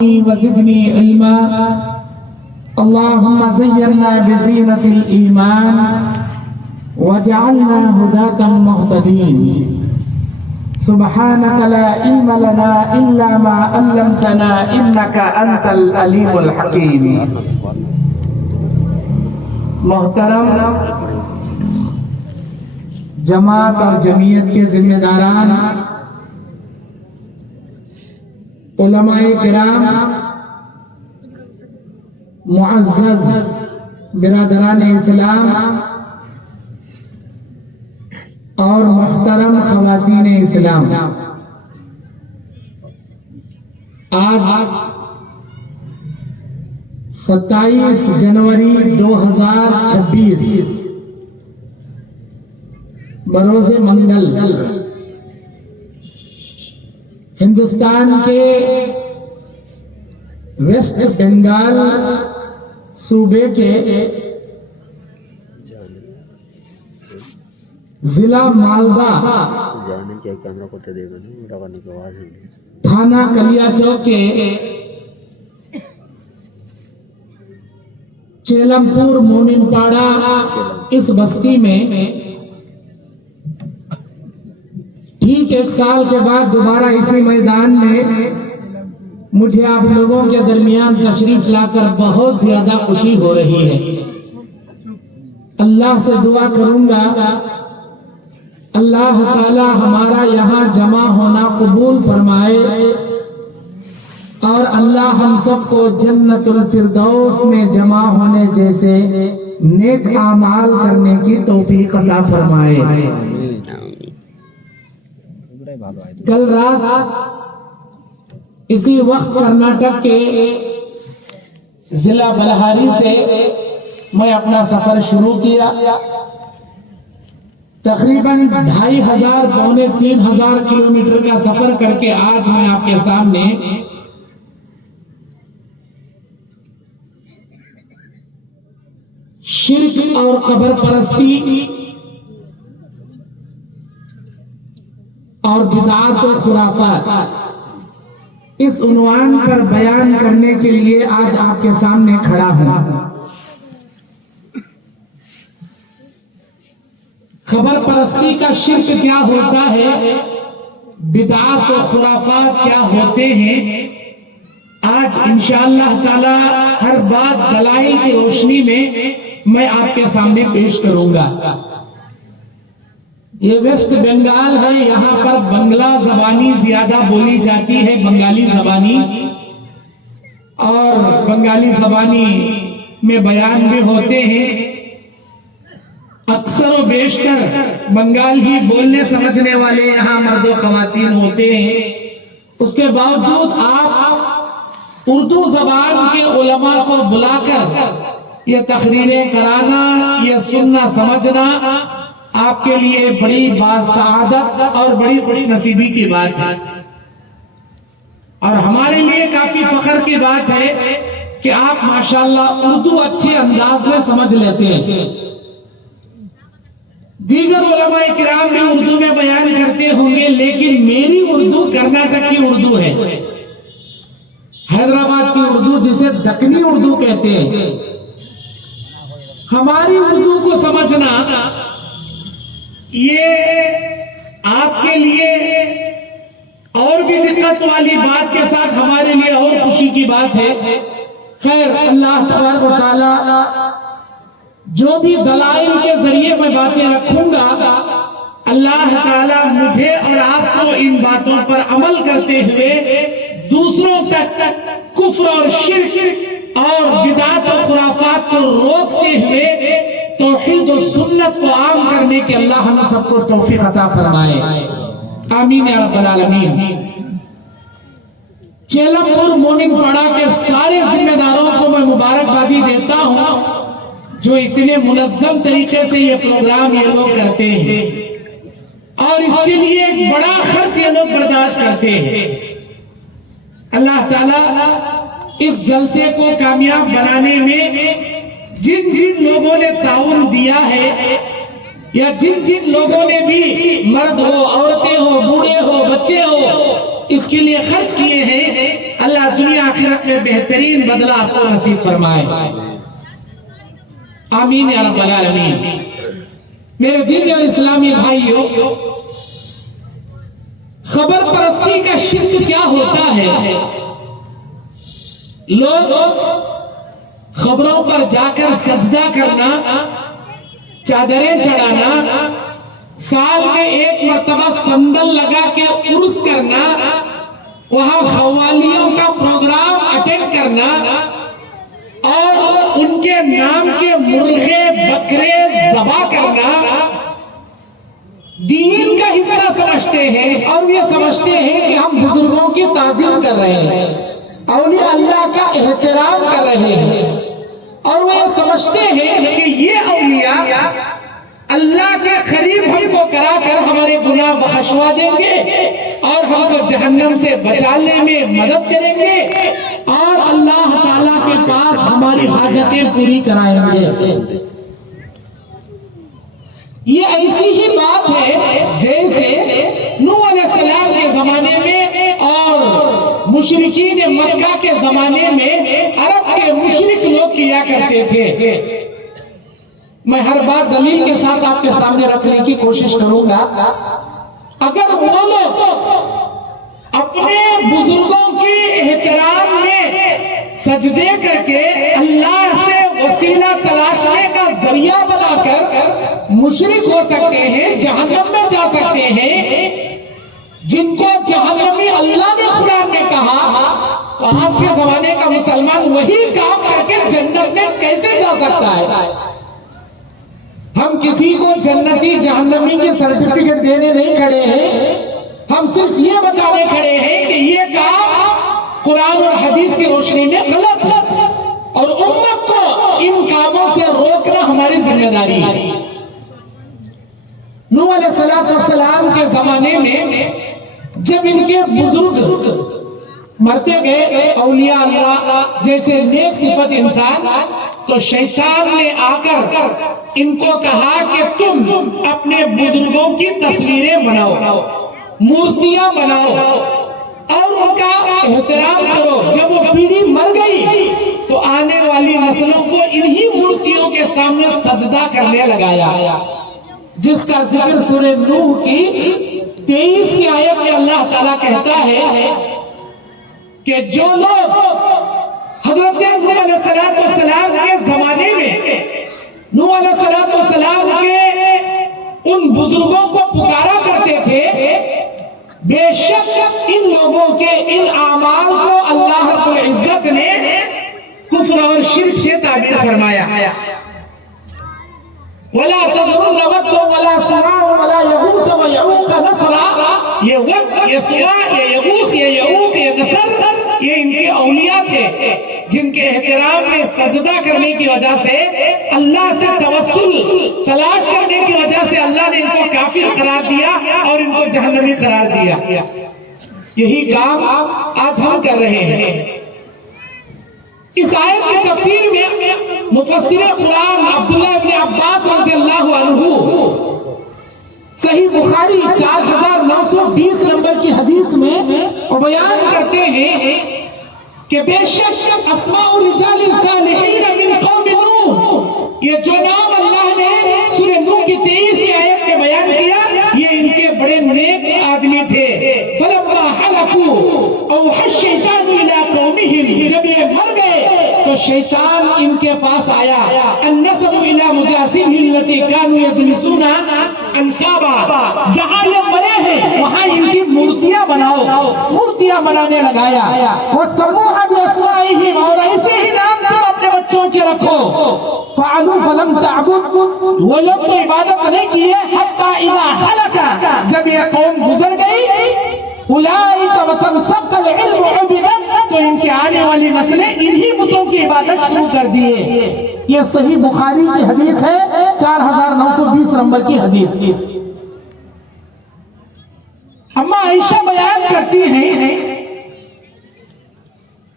وزدني علما اللهم زينا بزينة الإيمان وجعلنا هداة مهتدين سبحانك لا علم لنا إلا ما علمتنا إنك أنت العليم الحكيم. محترم جماعت اور جمعیت کے ذمہ داران، علماء کرام، معزز برادران اسلام اور محترم خواتین اسلام، آج 27 جنوری 2026 بروز منگل ہندوستان کے ویسٹ بنگال صوبے کے ضلع مالدہ تھانہ کلیا چوک کے چیلم پور مومن پاڑا اس بستی میں ٹھیک 1 سال کے بعد دوبارہ اسی میدان میں مجھے آپ لوگوں کے درمیان تشریف لا کر بہت زیادہ خوشی ہو رہی ہے. اللہ سے دعا کروں گا اللہ تعالی ہمارا یہاں جمع ہونا قبول فرمائے اور اللہ ہم سب کو جنت الفردوس میں جمع ہونے جیسے نیک اعمال کرنے کی توفیق عطا فرمائے. کل رات اسی وقت کرناٹک کے ضلع بلہاری سے میں اپنا سفر شروع کیا. تقریباً 2500 پونے 3000 کلومیٹر کا سفر کر کے آج میں آپ کے سامنے شرک اور قبر پرستی اور بدعات و خرافات اس عنوان پر بیان کرنے کے لیے آج آپ کے سامنے کھڑا ہوں. خبر پرستی کا شرک کیا ہوتا ہے، بدعات و خرافات کیا ہوتے ہیں، آج انشاءاللہ تعالی ہر بات دلائل کی روشنی میں آپ کے سامنے پیش کروں گا. یہ ویسٹ بنگال ہے، یہاں پر بنگلہ زبانی زیادہ بولی جاتی ہے، بنگالی زبانی، اور بنگالی زبانی میں بیان بھی ہوتے ہیں. اکثر و بیشتر بنگال ہی بولنے سمجھنے والے یہاں مرد و خواتین ہوتے ہیں. اس کے باوجود آپ اردو زبان کے علماء کو بلا کر یہ تقریریں کرانا، یہ سننا سمجھنا آپ کے لیے بڑی سعادت اور بڑی خوش نصیبی کی بات ہے، اور ہمارے لیے کافی فخر کی بات ہے کہ آپ ماشاءاللہ اردو اچھے انداز میں سمجھ لیتے ہیں. دیگر علماء کرام بھی اردو میں بیان کرتے ہوں گے، لیکن میری اردو کرناٹک کی اردو ہے، حیدرآباد کی اردو جسے دکنی اردو کہتے ہیں. ہماری اردو کو سمجھنا یہ آپ کے لیے اور بھی دقت والی بات کے ساتھ ہمارے لیے اور خوشی کی بات ہے. خیر، اللہ تبارک و تعالی جو بھی دلائل کے ذریعے میں باتیں رکھوں گا، اللہ تعالی مجھے اور آپ کو ان باتوں پر عمل کرتے ہوئے دوسروں تک کفر اور شرک اور بدعات و خرافات کو روکتے ہوئے توحید و سنت کو عام کرنے کے اللہ ہم سب کو توفیق عطا فرمائے. آمین یا رب العالمین. چیلم پور مومن پاڑا کے سارے ذمہ داروں کو میں مبارکبادی دیتا ہوں جو اتنے منظم طریقے سے یہ پروگرام یہ لوگ کرتے ہیں، اور اس کے لیے ایک بڑا خرچ یہ لوگ برداشت کرتے ہیں. اللہ تعالیٰ اس جلسے کو کامیاب بنانے میں جن جن لوگوں نے تعاون دیا ہے، یا جن لوگوں نے بھی مرد ہو، عورتیں ہو، بوڑھے ہو، بچے ہو، اس کے لیے خرچ کیے ہیں، اللہ دنیا آخرت میں بہترین بدلہ آپ کو نصیب فرمائے. آمین یا رب العالمین. میرے دینی اور اسلامی بھائیوں، خبر پرستی کا شرک کیا ہوتا ہے؟ لوگ خبروں پر جا کر سجدہ کرنا، چادریں چڑھانا، سال میں ایک مرتبہ سندل لگا کے عرس کرنا، وہاں قوالیوں کا پروگرام اٹینڈ کرنا اور ان کے نام کے مرغے بکرے ذبح کرنا دین کا حصہ سمجھتے ہیں، اور یہ سمجھتے ہیں کہ ہم بزرگوں کی تعظیم کر رہے ہیں، اولیاء اللہ کا احترام کر رہے ہیں، اور وہ یہ سمجھتے ہیں کہ یہ اولیاء اللہ کے قریب ہم کو کرا کر ہمارے گناہ بخشوا دیں گے اور ہم کو جہنم سے بچانے میں مدد کریں گے اور اللہ تعالیٰ کے پاس ہماری حاجتیں پوری کرائیں گے. یہ ایسی ہی بات ہے جیسے نوح علیہ السلام کے زمانے میں اور مشرکین مکہ کے زمانے میں عرب کے مشرک لوگ کیا کرتے تھے. میں ہر بات دلیل کے ساتھ آپ کے سامنے رکھنے کی کوشش کروں گا. اگر وہ لوگ اپنے بزرگوں کے احترام میں سجدے کر کے اللہ سے وسیلہ تلاشنے کا ذریعہ بنا کر مشرک ہو سکتے ہیں، جہنم میں جا سکتے ہیں، جن کو جہنمی اللہ نے قرآن میں کہا، تو آج کے زمانے کا مسلمان وہی کام کر کے جنت میں کیسے جا سکتا ہے؟ ہم کسی کو جنتی جہنمی کے سرٹیفکیٹ دینے نہیں کھڑے ہیں، ہم صرف یہ بتانے کھڑے ہیں کہ یہ کام قرآن اور حدیث کی روشنی میں غلط ہے اور امت کو ان کاموں سے روکنا ہماری ذمہ داری ہے. نوح علیہ السلام کے زمانے میں جب ان کے بزرگ مرتے گئے، اولیاء اللہ جیسے نیک صفت انسان، تو شیطان نے آ کر ان کو کہا کہ تم اپنے بزرگوں کی تصویریں بناؤ، مورتیاں بناؤ اور ان کا احترام کرو. جب وہ پیڑھی مر گئی تو آنے والی نسلوں کو انہی مورتیوں کے سامنے سجدہ کرنے لگایا، جس کا ذکر سورہ نوح کی 23 آیت میں اللہ تعالیٰ کہتا ہے کہ جو لوگ حضرت نوح علیہ السلام کے زمانے میں نوح علیہ السلام کے ان بزرگوں کو پکارا کرتے تھے، بے شک ان لوگوں کے ان اعمال کو اللہ رب العزت نے کفر اور شرک سے تعبیر فرمایا. وَلَا تَذْرُنَّ وَدًّا وَلَا سُوَاعًا وَلَا يَغُوثَ وَيَعُوقَ نَصْرًا. یہ ود، یہ سوا، یہ یغوث، یہ یعوق، یہ نصر، یہ ان کے اولیاء تھے جن کے احترام میں سجدہ کرنے کی وجہ سے، اللہ سے توسل تلاش کرنے کی وجہ سے اللہ نے ان کو کافر قرار دیا اور ان کو جہنمی قرار دیا. یہی کام آج ہم کر رہے ہیں. اس آیت کی تفسیر میں مفسر قرآن عبداللہ ابن عباس رضی اللہ عنہ صحیح بخاری 4920 نمبر کی حدیث میں بیان کرتے ہیں کہ بے شک اسماء رجال صالحین من قوم نوح، یہ جو نام اللہ نے سورہ نوح کی 23 آیت میں بیان کیا، یہ ان کے بڑے نیک آدمی تھے. فلما حلقوا اوحى الشیطان الى قومهم، جب یہ مر گئے تو شیطان ان کے پاس آیا، النسب الى مجاسمهم التي كانوا يجلسون انصابا، جہاں یہ مرے ہیں وہاں ان کی مورتیاں بناؤ، مورتیاں بنانے لگایا. وَسَمُّوهَا بِأَسْمَائِهِمْ، اور ایسے ہی نام تم اپنے بچوں کے رکھو. فَعَلُوا فَلَمْ تَعْبُدْ، وہ لوگ تو عبادت نہیں کیے. حَتَّى إِذَا هَلَكَ، جب یہ قوم گزر گئی، أُولَئِكَ وَتَنْسَبْقَ الْعِلْمُ عُبِدًا، تو ان کے آنے والی نسلیں انہی بتوں کی عبادت شروع کر دیے. یہ صحیح بخاری کی حدیث ہے، 4920 نمبر کی حدیث. اما عائشہ بیان کرتی ہیں،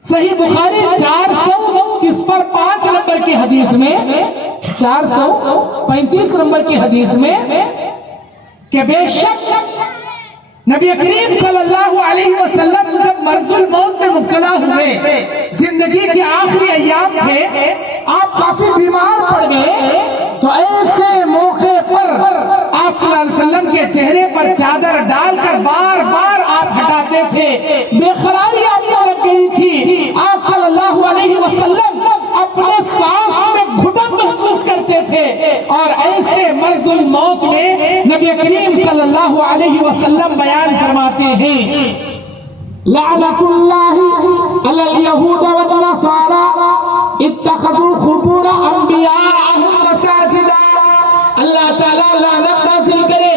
صحیح بخاری 435 نمبر کی حدیث میں، 435 نمبر کی حدیث میں کہ بے شک نبی کریم صلی اللہ علیہ وسلم جب مرض الموت میں مبتلا ہوئے، زندگی کے آخری ایام تھے، آپ کافی بیمار پڑ گئے، تو ایسے موقع پر آپ صلی اللہ علیہ وسلم کے چہرے پر چادر ڈال کر بار بار آپ ہٹاتے تھے، بے قراری آپ کو لگ گئی تھی، آپ صلی اللہ علیہ وسلم اپنے سانس میں گھٹن محسوس کرتے تھے، اور ایسے مرض الموت میں نبی کریم صلی اللہ علیہ وسلم بیان فرماتے ہیں، لعنت اللہ علی الیہود والنصارى اتخذوا قبور انبیاءہم مساجدا۔ اللہ تعالیٰ لعنت نازل کرے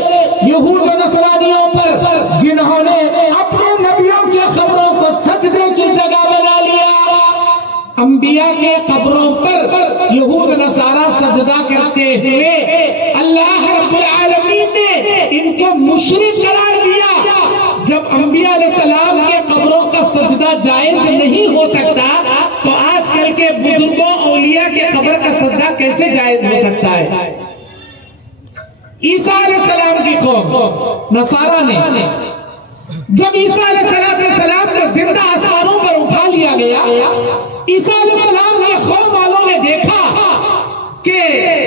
یہود و نصرانیوں پر جنہوں نے اپنے نبیوں کی قبروں کو سجدے کی جگہ بنا لیا۔ انبیاء کے قبروں پر یہود نصارہ سجدہ کرتے ہوئے اللہ رب العالمین نے ان کو مشرک قرار دیا۔ جب انبیاء علیہ السلام کے قبروں کا سجدہ جائز نہیں ہو سکتا تو آج کل کے بزرگوں اولیاء کے قبر کا سجدہ کیسے جائز ہو سکتا ہے؟ عیسیٰ علیہ السلام کی قوم نصارہ نے جب عیسیٰ علیہ السلام کو زندہ آسمانوں پر اٹھا لیا گیا، عیسیٰ علیہ السلام کے قوم والوں نے دیکھا کہ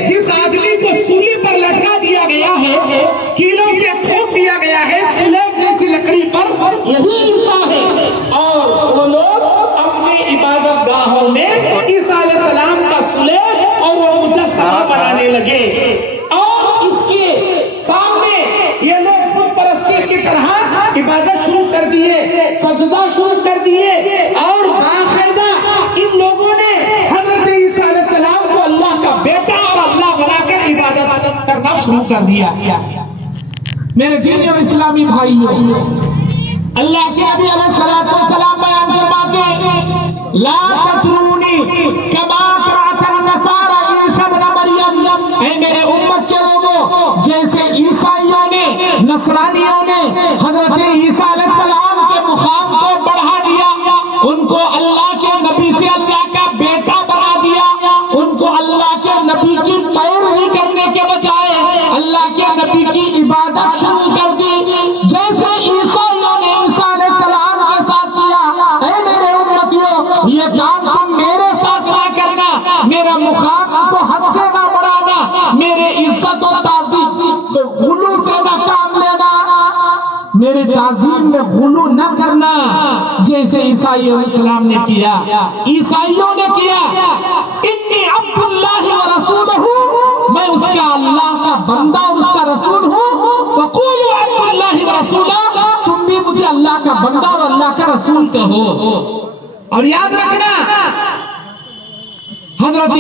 جس آدمی کو سولی پر لٹکا دیا گیا ہے، کیلوں سے ٹھوک دیا گیا ہے سلیب جیسی لکڑی پر، یہی عیسیٰ ہے، اور وہ لوگ اپنی عبادت گاہوں میں عیسیٰ علیہ السلام کا سلیب اور وہ مجسمہ بنانے لگے، اور اس کے سامنے یہ لوگ بت پرستی کی طرح عبادت شروع کر دیے، سجدہ شروع کر دیے، اور باقاعدہ ان لوگوں نے حضرت عیسیٰ علیہ السلام کو اللہ کا بیٹا اور اللہ بنا کر عبادت کرنا شروع کر دیا۔ میرے دینی اور اسلامی بھائیوں، اللہ کے نبی علیہ السلام بیان فرماتے ہیں، لا تطرونی کما طرأت النصارى عیسی ابن مریم، اے میرے امت کے لوگوں، جیسے عیسائیوں نے، نصرانیوں نے حضرت عیسیٰ علیہ السلام کے مقام کو بڑھا دیا، ان کو اللہ کے نبی سے اللہ کا بیٹا بنا دیا، ان کو اللہ کے نبی کی پیروی کرنے کے بجائے اللہ کے نبی کی عبادت شروع کر دی، جیسے عیسائیوں نے عیسیٰ علیہ السلام کے ساتھ کیا۔ اے میرے امتیوں، یہ کام تم میرے ساتھ نہ کرنا، میرا مقام کو حد سے نہ بڑھانا، میرے عزت و تعظیم میں غلو سے نہ کام لینا، میرے تعظیم میں غلو نہ کرنا، جیسے عیسائی علیہ السلام نے کیا، عیسائیوں نے کیا۔ انی عبد اللہ و رسولہ، میں اس کا اللہ کا بندہ اور اس کا رسول ہوں، فقولوا عبد اللہ و رسولہ، تم بھی مجھے اللہ کا بندہ اور اللہ کا رسول کہو۔ اور یاد رکھنا، حضرت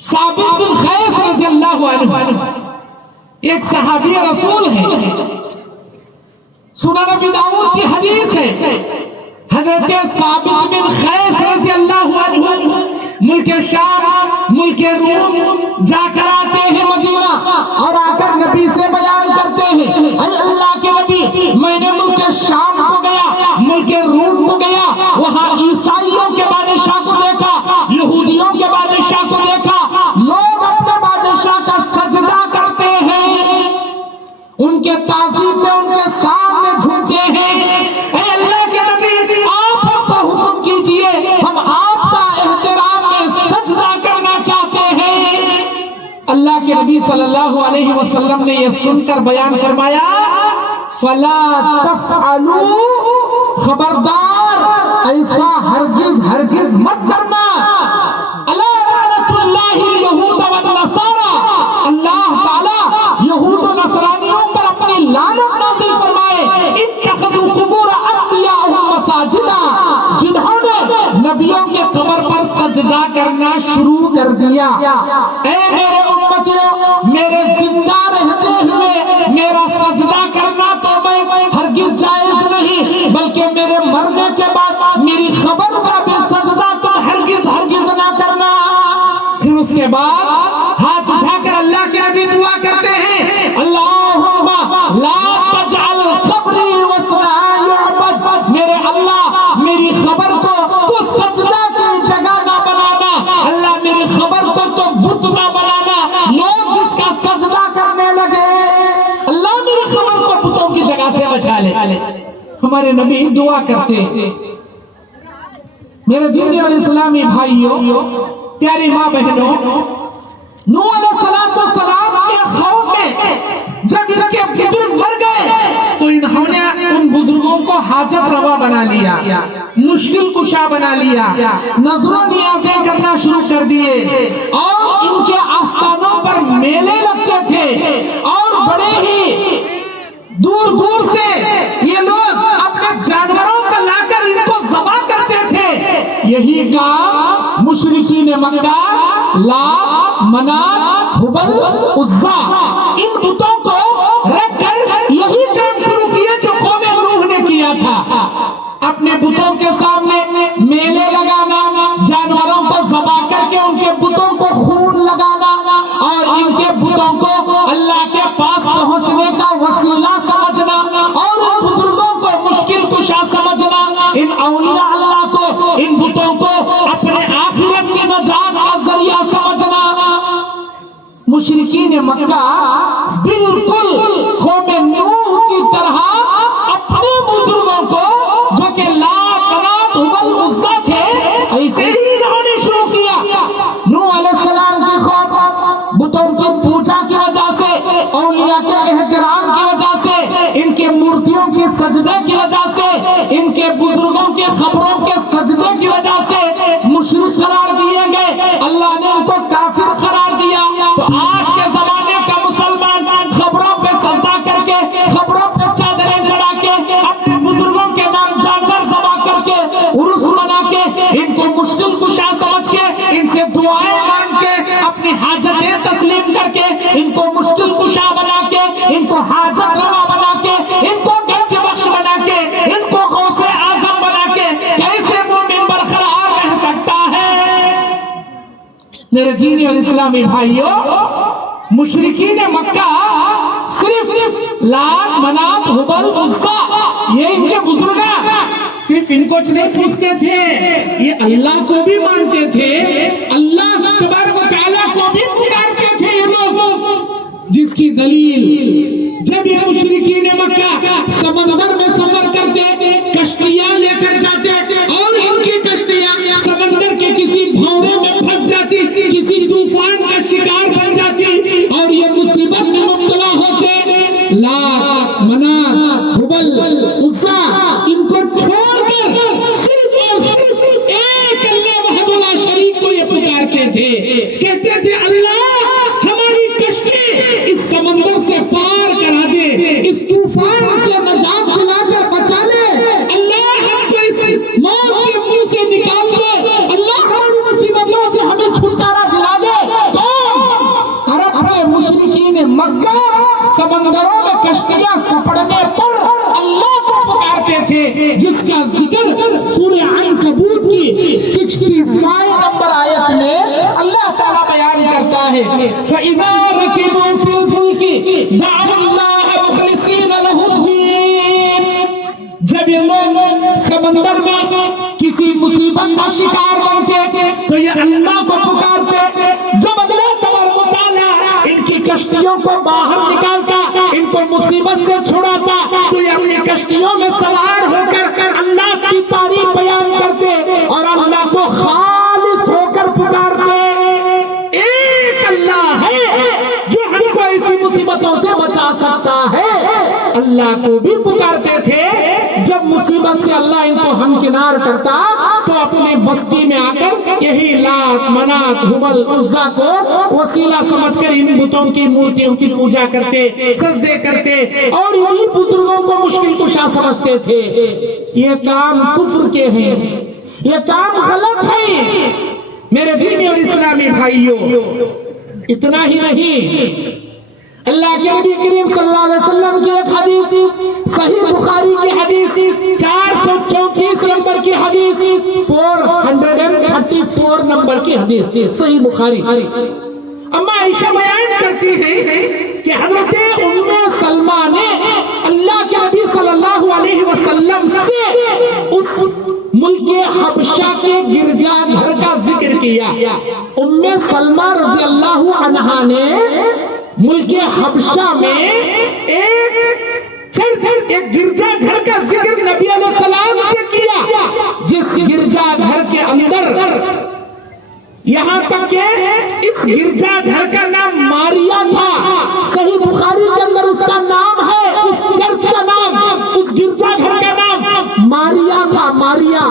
ثابت بن قیس رضی اللہ عنہ ایک صحابی رسول ہے، سنن ابی داؤد کی حدیث ہے، حضرت ثابت بن قیس رضی اللہ عنہ ملک شام، ملک روم جا کر آتے ہیں مدینہ، اور آ کر نبی سے بیان کرتے ہیں، اے اللہ کے نبی، میں نے ملک شام کو گیا، ملک روم کو گیا، وہاں عیسائیوں کے بادشاہ کو دیکھا، یہودیوں کے بادشاہ کو دیکھا، لوگ اپنے بادشاہ کا سجدہ کرتے ہیں، ان کے تعظیم میں ان کے سامنے جھکتے ہیں۔ اے اللہ کے نبی، آپ ہم کو حکم کیجئے، ہم آپ کا احترام میں سجدہ کرنا چاہتے ہیں۔ اللہ کے نبی صلی اللہ علیہ وسلم نے یہ سن کر بیان فرمایا، فلا تفعلوا، خبردار ایسا ہرگز مت کرنا، اللہ تعالیٰ یہود و نصرانیوں پر اپنی لعنت نازل فرمائے، اتخذوا قبور انبیاءہم مساجدا، جنہوں نے نبیوں کے قبر پر سجدہ کرنا شروع کر دیا۔ اے میرے امتیوں، میرے زندہ رہتے ہوئے میرا سجدہ کرنا تو میں ہرگز جائز نہیں، بلکہ میرے مرنے کے بعد میری قبر کا بھی سجدہ تو ہرگز نہ کرنا۔ پھر اس کے بعد ہاتھ اٹھا کر اللہ کے نبی دعا کرتے ہیں، اللہم لا تجعل قبری وثنا یعبد، میرے اللہ میری قبر کو تو سجدہ کی جگہ نہ بنانا، اللہ میری قبر کو تو بت نہ بنانا، لوگ جس کا سجدہ کرنے ہمارے نبی دعا کرتے ہیں۔ میرے دینی اور اسلامی بھائیوں، پیاری ماں بہنوں، نوح علیہ السلام کے خوف میں جب ان کے بزرگ مر گئے تو انہوں نے ان بزرگوں کو حاجت روا بنا لیا، مشکل کشا بنا لیا، نظر و نیازیں کرنا شروع کر دیے، اور ان کے آستانوں پر میلے لگتے تھے، اور بڑے ہی دور دور سے یہ لوگ اپنے جانوروں کو لا کر ان کو ذبح کرتے تھے۔ یہی کام مشرکین مکہ، لات، منات، ہبل، عزا، ان بتوں کو رکھ کر یہی کام شروع کیے جو قوم نوح نے کیا تھا۔ اپنے بتوں کے سامنے میلے لگانا، جانوروں کو ذبح کر کے ان کے بتوں کو خون لگانا، اور ان کے بتوں کو اللہ کے پاس پہنچنے کا وسیلہ سمجھنا، اور ان بزرگوں کو مشکل کشا سمجھنا، ان اولیاء اللہ کو، ان بتوں کو اپنے آخرت کی نجات کا ذریعہ سمجھنا۔ مشرکین مکہ بالکل قوم نوح کی طرح اپنے بزرگوں کو جو کہ لات، منات، ہبل، عزا تھے، ایسے ہی انہوں نے شروع کیا۔ نوح علیہ السلام کی قوم بتوں کی پوجا کی وجہ سے، اولیاء کے احترام کی وجہ سے، ان کے مورتیوں کی سجدے کی وجہ سے، ان کے بزرگوں کے قبروں کے سجدے کی وجہ سے مشرک قرار دیے گئے، اللہ نے ان کو کافر قرار دیا۔ تو آج کے زمانے کا مسلمان قبروں پہ سجدہ کر کے، قبروں پہ چادریں چڑھا کے، اپنے بزرگوں کے نام جانور ذبح کر کے، عرس منا کے، ان کو مشکل کشا سمجھ کے، ان سے دعائیں مانگ کے، اپنی حاجتیں تسلیم کر کے، ان کو مشکل کشا بنا کے، ان کو حاجت روا بنا کے، ان کو گنج بخش بنا کے، ان کو غوث اعظم بنا کے کیسے مومن برقرار رہ سکتا ہے؟ میرے دینی اور اسلامی بھائیوں، مشرکین مکہ صرف لات، منات، ہبل، عزا، یہ ان کے بزرگ صرف ان کو نہیں پوچھتے تھے، یہ اللہ کو بھی مانتے تھے، اللہ تبارک و تعالیٰ کو بھی پکارتے تھے یہ لوگ، جس کی دلیل جب یہ مشرکین مکہ سمندر میں سفر کرتے، کشتیاں لے کر جاتے، اور ان کی کشتیاں سمندر کے کسی بھاورے میں پھنس جاتی، کسی طوفان کا شکار بن جاتی، اور یہ مصیبت میں مبتلا ہوتے، لات، منات، ہبل، عزا، ان کو چھوڑ کر صرف اور صرف ایک اللہ وحدہ لا شریک کو یہ پکارتے تھے، کہتے تھے اللہ ہماری کشتی اس سمندر سے پار کرا دے، اس طوفان سے نجات دلا کر بچا لے، اللہ ہم کو اس موت کے منہ سے نکال دے، اللہ ہماری مصیبتوں سے ہمیں چھٹکارا دلا دے۔ کون؟ عرب کے مشرکین مکہ سمندروں میں کشتیاں سفڑنے پر اللہ کو پکارتے تھے، جس کا ذکر سورہ عنکبوت کی 65 نمبر آیت میں اللہ تعالیٰ بیان کرتا ہے، فَإِذَا رَكِبُوا فِي الْفُلْكِ دَعَوُا اللَّهَ مُخْلِصِينَ لَهُ الدِّينَ۔ جب یہ لوگ سمندر میں کسی مصیبت کا شکار بنتے تو یہ اللہ کو پکارتے، جب اللہ تبارک و تعالیٰ ان کی کشتیوں کو باہر نکالتا، ان کو مصیبت سے چھڑاتا، تو یہ اپنی کشتیوں میں سوار ہو کر اللہ کی تعریف بیان کرتے اور اللہ کو خالص ہو کر پکارتے۔ ایک اللہ ہے جو ہم کو ایسی مصیبتوں سے بچا سکتا ہے، اللہ کو بھی پکارتے تھے۔ جب مصیبت سے اللہ ان کو ہمکنار کرتا تو اپنی بستی میں آ کر یہی لات، منات، ہبل، عزا کو وسیلہ سمجھ کر ان بتوں کی مورتیوں کی پوجا کرتے، سجدے کرتے، اور انہی بزرگوں کو مشکل کشا سمجھتے تھے۔ یہ کام کفر کے ہیں، یہ کام غلط ہے۔ میرے دینی اور اسلامی بھائیوں، اتنا ہی نہیں، اللہ کے نبی کریم صلی اللہ علیہ وسلم کی ایک حدیث، صحیح بخاری کی حدیث، 434 نمبر کی حدیث، 434 نمبر کی حدیث، صحیح بخاری۔ اما عائشہ بیان کرتی ہیں کہ حضرت ام سلمہ نے اللہ کے نبی صلی اللہ علیہ وسلم سے اس ملک حبشہ کے گرجا گھر کا ذکر کیا۔ ام سلمہ رضی اللہ عنہا نے ملک حبشہ میں ایک چرچ ایک گرجا گھر کا ذکر نبی علیہ السلام سے کیا، جس گرجا گھر کے اندر یہاں تک کہ اس گرجا گھر کا نام ماریا تھا، صحیح بخاری کے اندر اس کا نام ہے، اس چرچ کا نام، اس گرجا گھر کا نام ماریا تھا، ماریا۔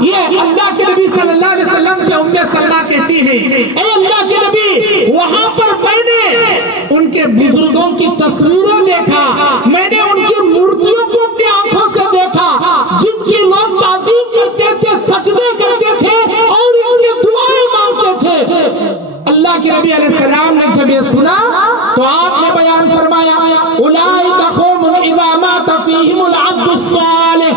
یہ اللہ کے نبی صلی اللہ علیہ وسلم سے ام سلمہ کہتی ہے، اے اللہ کے نبی، وہاں پر میں نے ان کے بزرگوں کی تصویریں دیکھا، میں نے ان کی مورتیوں کو اپنی آنکھوں سے دیکھا، جن کی لوگ تعظیم کرتے تھے، سجدے کرتے تھے اور ان سے دعائیں مانگتے تھے۔ اللہ کے نبی علیہ السلام نے جب یہ سنا تو آپ نے بیان فرمایا، اولئک قوم اذا مات فیہم العبد الصالح،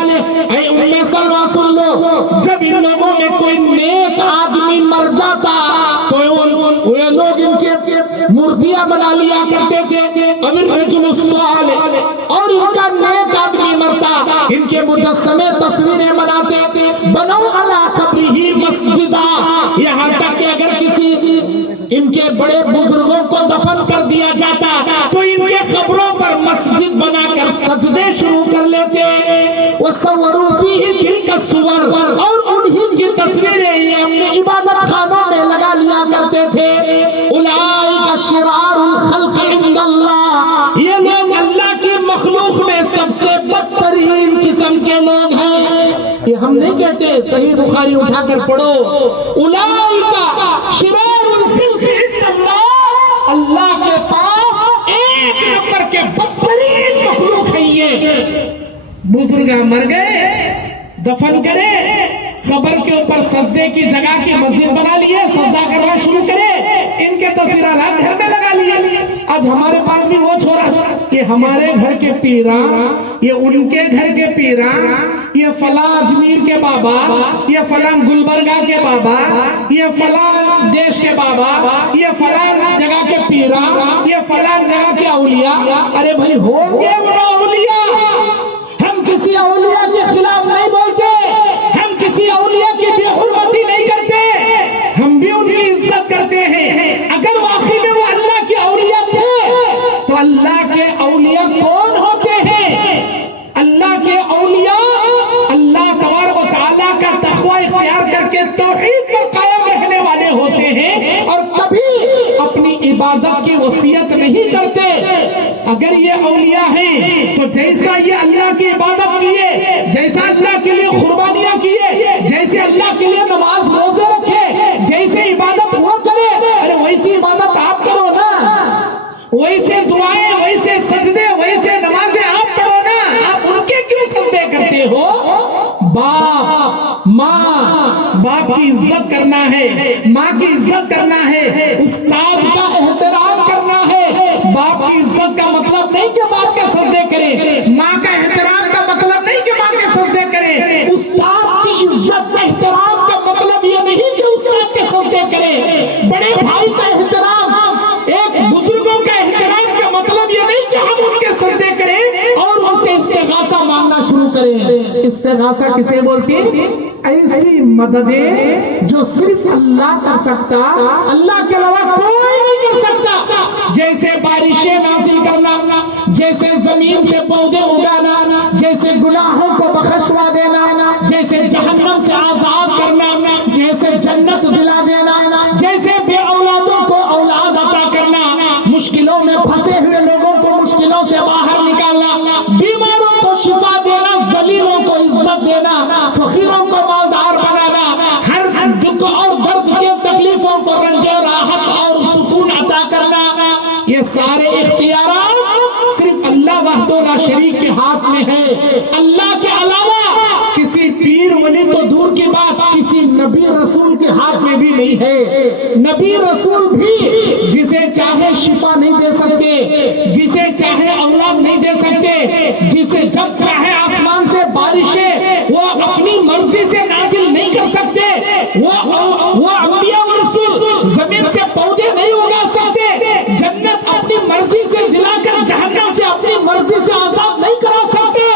اے ام سلمہ سن لو، جب ان لوگوں میں کوئی نیک آدمی مر جاتا تو وہ لوگ ان کے مورتیاں بنا لیا کرتے تھے، الرجل الصالح، اور ان کا نیک آدمی مرتا ان کے مجسمے تصویریں بناتے، بنو علی قبرہ مسجدا، یہاں تک کہ اگر کسی ان کے بڑے بزرگوں کو دفن کر دیا جاتا تو ان کے قبروں پر مسجد بنا کر سجدے شروع کر لیتے، وصوروا فیہ تلک الصور، اور انہی کی تصویریں یہ اپنے عبادت خانوں میں لگا لیا کرتے تھے۔ اولئک شرار الخلق عند اللہ، یہ لوگ اللہ کی مخلوق میں سب سے بدترین قسم کے لوگ ہیں۔ یہ ہم نہیں کہتے، صحیح بخاری اٹھا کر پڑھو، اولئک شرار الخلق عند اللہ، اللہ کے پاس ایک نمبر کے بدترین مخلوق ہے یہ۔ بزرگ مر گئے، دفن کرے، قبر کے اوپر سجدے کی جگہ کی مسجد بنا لیے، سجدہ کرنا شروع کرے، ان کے تصویرات گھر میں لگا لیے۔ آج ہمارے پاس بھی وہ چھوڑا، یہ ہمارے گھر کے پیراں، یہ ان کے گھر کے پیراں، یہ فلاں اجمیر کے بابا، یہ فلاں گلبرگہ کے بابا، یہ فلاں دیش کے بابا، یہ فلاں جگہ کے پیراں، یہ فلاں جگہ کے اولیاء۔ ارے بھائی ہو گئے وہ اولیاء، ہم کسی اولیاء کے خلاف نہیں بولتے، ہم کسی اولیاء کی بے حرمتی نہیں کرتے، ہم بھی ان کی عزت کرتے ہیں۔ اگر واقعی میں وہ اللہ کے اولیاء تھے تو اللہ کے اولیاء کون ہوتے ہیں؟ اللہ کے اولیاء اللہ تبارک و تعالیٰ کا تقوی اختیار کر کے توحید پر قائم رہنے والے ہوتے ہیں اور کبھی اپنی عبادت کی وصیت نہیں کرتے۔ اگر یہ اولیاء ہیں تو جیسا یہ اللہ کی عبادت کیے، جیسا اللہ کے لیے قربانیاں کیے، جیسے اللہ کے لیے نماز روزے رکھے، جیسے عبادت ہوا کرے، ارے ویسی عبادت آپ کرو نا، ویسے دعائیں، ویسے سجدے، ویسے نمازیں آپ پڑھو نا، آپ ان کے کیوں سجدے کرتے ہو؟ باپ ماں، باپ کی عزت کرنا ہے، ماں کی عزت کرنا ہے، استاد کا احترام کرنا ہے۔ باپ کی عزت کا مطلب نہیں کہ باپ کے سجدے کریں، ماں کا احترام کا مطلب نہیں کہ ماں کے سجدے کریں، استاد کی عزت احترام کا مطلب یہ نہیں کہ استاد کے سجدے کریں، بڑے بھائی کا احترام، ایک بزرگوں کا احترام کا مطلب یہ نہیں کہ ہم ان کے سجدے کریں اور ان سے استغاثہ مانگنا شروع کریں۔ استغاثہ کسے بولتی؟ ایسی مددیں جو صرف اللہ کر سکتا، اللہ کے علاوہ کوئی نہیں کر سکتا، جیسے بارشیں نازل کرنا، جیسے زمین سے پودے اگانا، جیسے گناہوں کو بخشوا دینا، جیسے جہنم سے آزاد کرنا، جیسے جنت دلا دینا، جیسے بے اولادوں کو اولاد عطا کرنا، مشکلوں میں پھنسے ہوئے لوگوں کو مشکلوں سے باہر نکالنا، بیماروں کو شفا دینا، ذلیلوں کو عزت دینا، فقیروں کو مالدار بنانا، ہر دکھ اور درد کے تکلیفوں کو رنج و راحت اور سکون عطا کرنا، یہ سارے اختیارات صرف اللہ وحدہ لا شریک کے ہاتھ میں ہے۔ اللہ کے علاوہ کسی پیر ولی تو دور کی بات، کسی نبی رسول کے ہاتھ میں بھی نہیں ہے۔ نبی رسول بھی جسے چاہے شفا نہیں دے سکتے، جسے چاہے اولاد نہیں دے سکتے، جسے جب چاہے آسمان سے بارشیں وہ اپنی مرضی سے نازل نہیں کر سکتے، وہ انبیاء و رسول زمین سے پودے نہیں اگا سکتے، جنت اپنی مرضی سے دلا کر جہنم سے اپنی مرضی سے آزاد نہیں کرا سکتے۔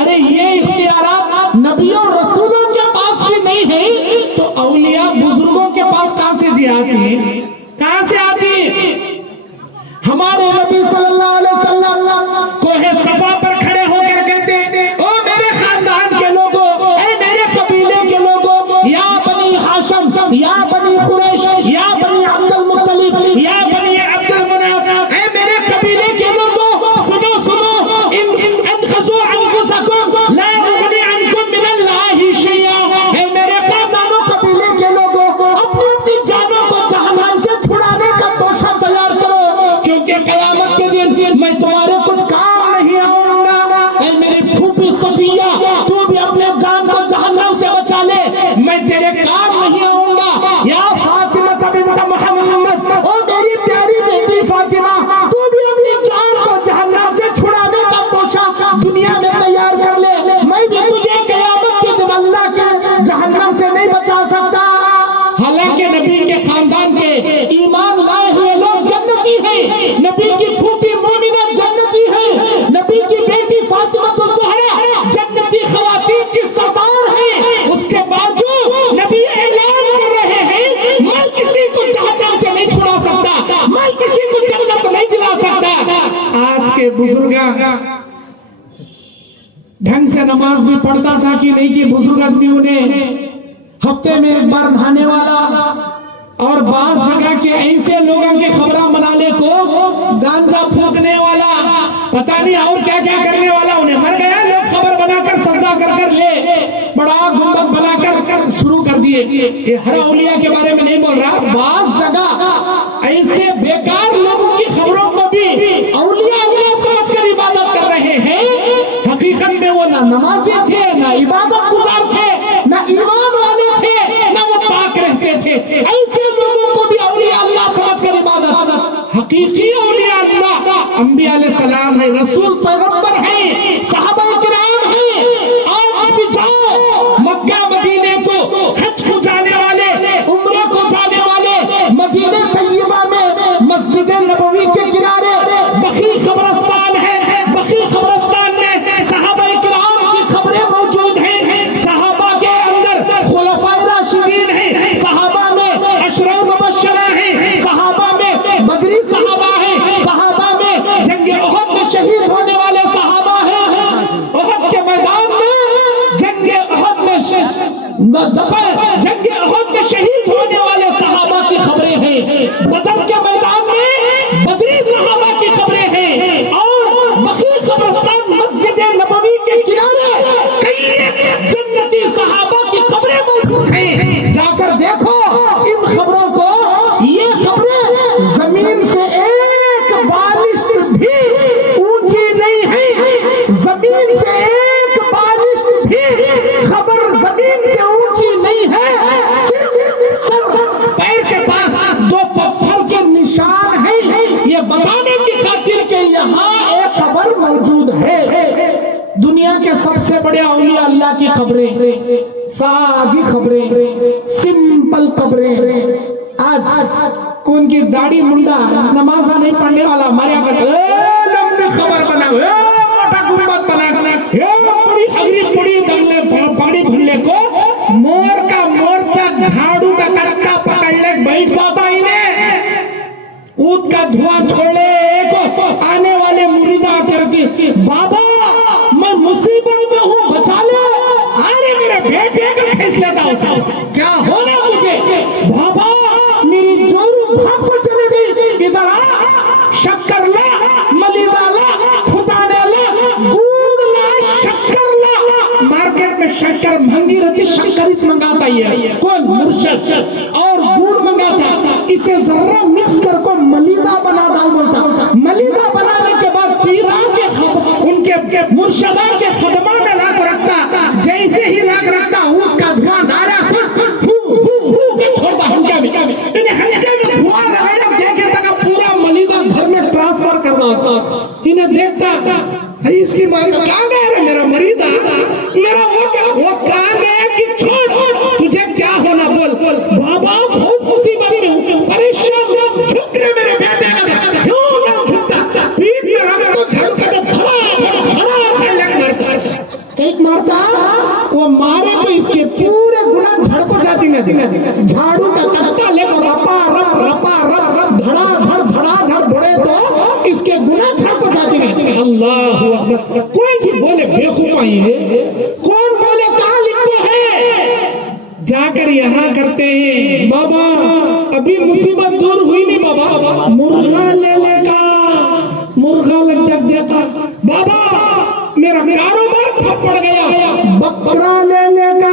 ارے یہ اختیارات نبیوں رسولوں کے پاس بھی نہیں ہے تو اولیاء بزرگوں کے پاس کہاں سے جی آتی ہے؟ کہاں سے آتی ہے؟ ہمارے نبی صلی اللہ علیہ وسلم کوہ صفا پر یا بنی قریش، یا بنی عبد المطلب، یا بنی عبد المناف، اے میرے قبیلے کے لوگوں سنو سنو، انقذوا انفسکم لا اغنی عنکم من اللہ شیئا، اے میرے خاندانوں قبیلے کے لوگوں اپنی اپنی جانوں کو جہنم سے چھڑانے کا توشہ تیار کرو، کیونکہ قیامت کے دن میں تمہارے کچھ کام نہیں آؤں گا۔ اے میری پھوپھی صفیہ، تو بھی اپنے جان کو جہنم سے بچا لے، میں تیرے کام نہیں آؤں گا۔ یا فاطمہ بنت محمد، او میری پیاری بیٹی فاطمہ، تو بھی اپنی جان کو جہنم سے چھڑانے کا توشہ دنیا میں تیار کر لے، میں بھی تجھے قیامت کے دن اللہ کے جہنم سے نہیں بچا سکتا۔ حالانکہ نبی کے خاندان کے ایمان لائے ہوئے لوگ جنتی ہیں، نبی کی پھوپھی مومنہ جنتی ہے، نبی کی بیٹی فاطمہ الزہرا جنتی خواتین کی سردار ہے، اس کے باوجود نبی اعلان کر رہے ہیں میں کسی کو جہنم سے نہیں چھڑا سکتا، میں کسی کو جنت نہیں دلا سکتا۔ آج کے بزرگاں ڈھنگ سے نماز بھی پڑھتا تھا کہ نہیں کہ بزرگ آدمیوں نے ہفتے میں ایک بار نہانے والا اور بعض جگہ کے ایسے لوگوں کے خبرہ منانے کو گانجا پھونکنے والا، پتہ نہیں اور کیا کیا کرنے والا، انہیں مر گیا، لوگ خبر بنا کر سجدہ کر کر لے بڑا گنبد بنا کر شروع کر دیے۔ یہ ہر اولیاء کے بارے میں نہیں بول رہا، بعض جگہ ایسے بیکار لوگوں کی خبروں کو بھی اولیاء اللہ سمجھ کر عبادت کر رہے ہیں، حقیقت میں وہ نہ نمازی تھے، نہ عبادت گزار تھے، نہ ایمان والے تھے، نہ وہ پاک رہتے تھے، ایسے لوگوں کو بھی اولیاء اللہ سمجھ کر عبادت۔ حقیقی اولیاء اللہ انبیاء علیہ السلام ہے، رسول پیغمبر ہیں، صحابہ کرام ہیں۔ آج بھی جاؤ مکہ مدینے کو حج کو جانے والے، عمرہ کو جانے والے، مدینہ طیبہ میں مسجد نبوی کے کنارے بقیع قبرستان ہے، بقیع قبرستان میں صحابہ کرام کی قبریں موجود ہیں، صحابہ کے اندر خلفائے راشدین ہیں، صحابہ میں عشرہ مبشرہ ہیں، صحابہ میں بدری صحابہ ہیں، صحابہ میں جنگ احد میں شہید ہونے والے صحابہ ہیں، احد کے میدان میں جنگ احد میں شہید ہونے والے صحابہ کی خبریں ہیں، بدر کے میدان میں بدری صحابہ کی خبریں ہیں، اور بقیع قبرستان مسجد نبوی کے کنارے کئی جنتی صحابہ کی خبریں موجود ہیں۔ جا کر دیکھو ان خبروں کو، یہ خبریں زمین سے ایک بالش بھی اونچی نہیں ہے، زمین سے ایک بالش بھی خبر زمین سے اونچی نہیں ہے، صرف سر پیر کے پاس دو پتھر کے نشان ہیں، یہ بتانے کی خاطر کہ یہاں ایک خبر موجود ہے۔ دنیا کے سب سے بڑے اولیاء اللہ کی خبریں، سادی خبریں، سمپل خبریں۔ آج کون کی داڑھی منڈا نمازہ نہیں پڑھنے والا ہمارے یہاں لمبی خبر بنا، موٹا گنبد بنا، بڑی ہگری پڑی دلنے پاڑی بھلنے کو مور کا مورچہ جھاڑو کا کرکا پکڑ لے بیٹھ جاتا انہیں، اونٹ کا دھواں چھوڑے کو آنے والے مریدہ آتے رہتی، بابا میں مصیبت میں ہوں بچا لے، آنے میرے بیٹے کو کھینچ لیتا اسے، کیا ہونا مجھے، بابا میری جورو بھاگ کو چلے گئی، ادھر آ، شکر لا، ملیدہ لا، پھٹانے لا، گوڑ لا، شکر لا۔ مارکیٹ میں شکر مہنگی رہتی، شکریچ منگاتا ہی ہے کون، مرشد، اور گوڑ منگاتا، اسے ذرہ مکس کر کو ملیدہ بنا داؤ بولتا، ملیدہ بنانے کے بعد پیران کے ان کے مرشدان کے خدمہ میں لا کر رکھتا، جیسے ہی لا کر رکھتا اونٹ کا دھواں دارا چھوڑتا، ہنکا بھی انہیں ہنکے میں دھواں لگایا، دیکھے تک پورا ملیدہ گھر میں ٹرانسفر کرنا ہوتا، انہیں دیکھتا اس کی ماں کہاں گیا رہا میرا مریدہ، میرا وہ کہاں گیا کہ چھوڑ، تجھے کیا ہونا بول، بابا بہت مصیبت میں ہوں، پریشان ہوں، جھک رہے میرے بیٹے کا، کیوں نہ جھکتا، پیٹ میں رب کو جھڑ کر ایک مارتا، وہ مارے تو اس کے پورے گناہ جھڑ کو جاتی نہیں، جھاڑو کا کٹا لے کر رپا رپ دھڑا دھڑ بڑے تو اس کے گناہ جھڑ کو جاتی نہیں۔ اللہ اکبر، کوئی جی بولے بے خوف آئی ہے، کون بولے کہاں لکھتے ہیں، جا کر یہاں کرتے ہیں بابا ابھی مصیبت دور ہوئی نہیں بابا مرغا لے لے گا مرغا لگ جگ دیتا بابا میرا کاروبار ٹھپ پڑ گیا بکرا لے لے گا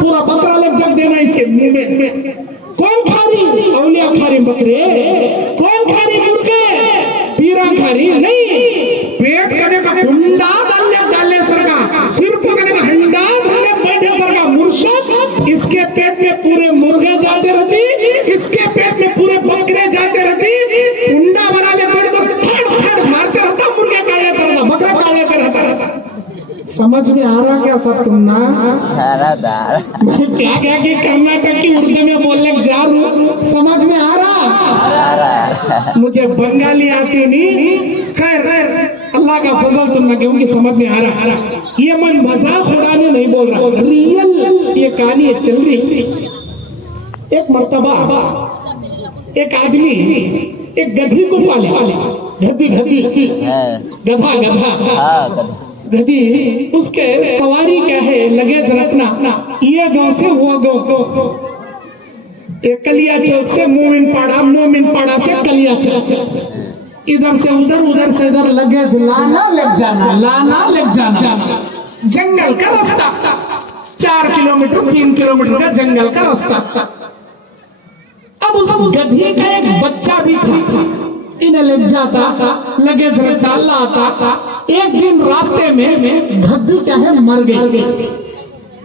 پورا بکرا لگ جگ دینا اس کے منہ میں کون کھا رہی اولیاء کھا رہی بکرے کون کھا رہی مرغے پیرا کھا رہی نہیں پیٹ کرنے کا ہنڈا ڈالے سر کا صرف کرنے کا ہنڈا بھرے بیٹھے سر کا مرشد اس کے پیٹ میں پورے مرغے جاتے رہتی اس کے پیٹ میں پورے بکرے جاتے رہتی ہنڈا بنا لے بیٹھ کو تھڑ تھڑ مارتے رہتا مرغے کھا لیتا رہتا بکرا کھا لیتا رہتا سمجھ میں آ رہا کیا سب تم نا کیا کیا کہ کرناٹک کی اردو میں بولنے جا رہا ہوں سمجھ میں آ رہا مجھے بنگالی آتی نہیں خیر اللہ کا فضل تم نہ کیونکہ سمجھ میں آ رہا یہ من مذاق اڑانے نہیں بول رہا ریئل یہ کہانی چل رہی ایک مرتبہ ایک آدمی ایک گدھی کو پالے گدھا گدھی اس کے سواری کیا ہے لگیج رکھنا یہ گاؤں سے وہ گاؤں کلیا چوک سے مومن پاڑا سے کلیا چوک ادھر سے ادھر سے ادھر لگیج لانا لگ جانا جنگل کا راستہ 4 کلومیٹر 3 کلومیٹر کا جنگل کا راستہ اب اس گدھی کا ایک بچہ بھی تھا انہیں لگ جاتا لگیج رکھتا لاتا ایک دن راستے میں گدھی کیا ہے مر گئی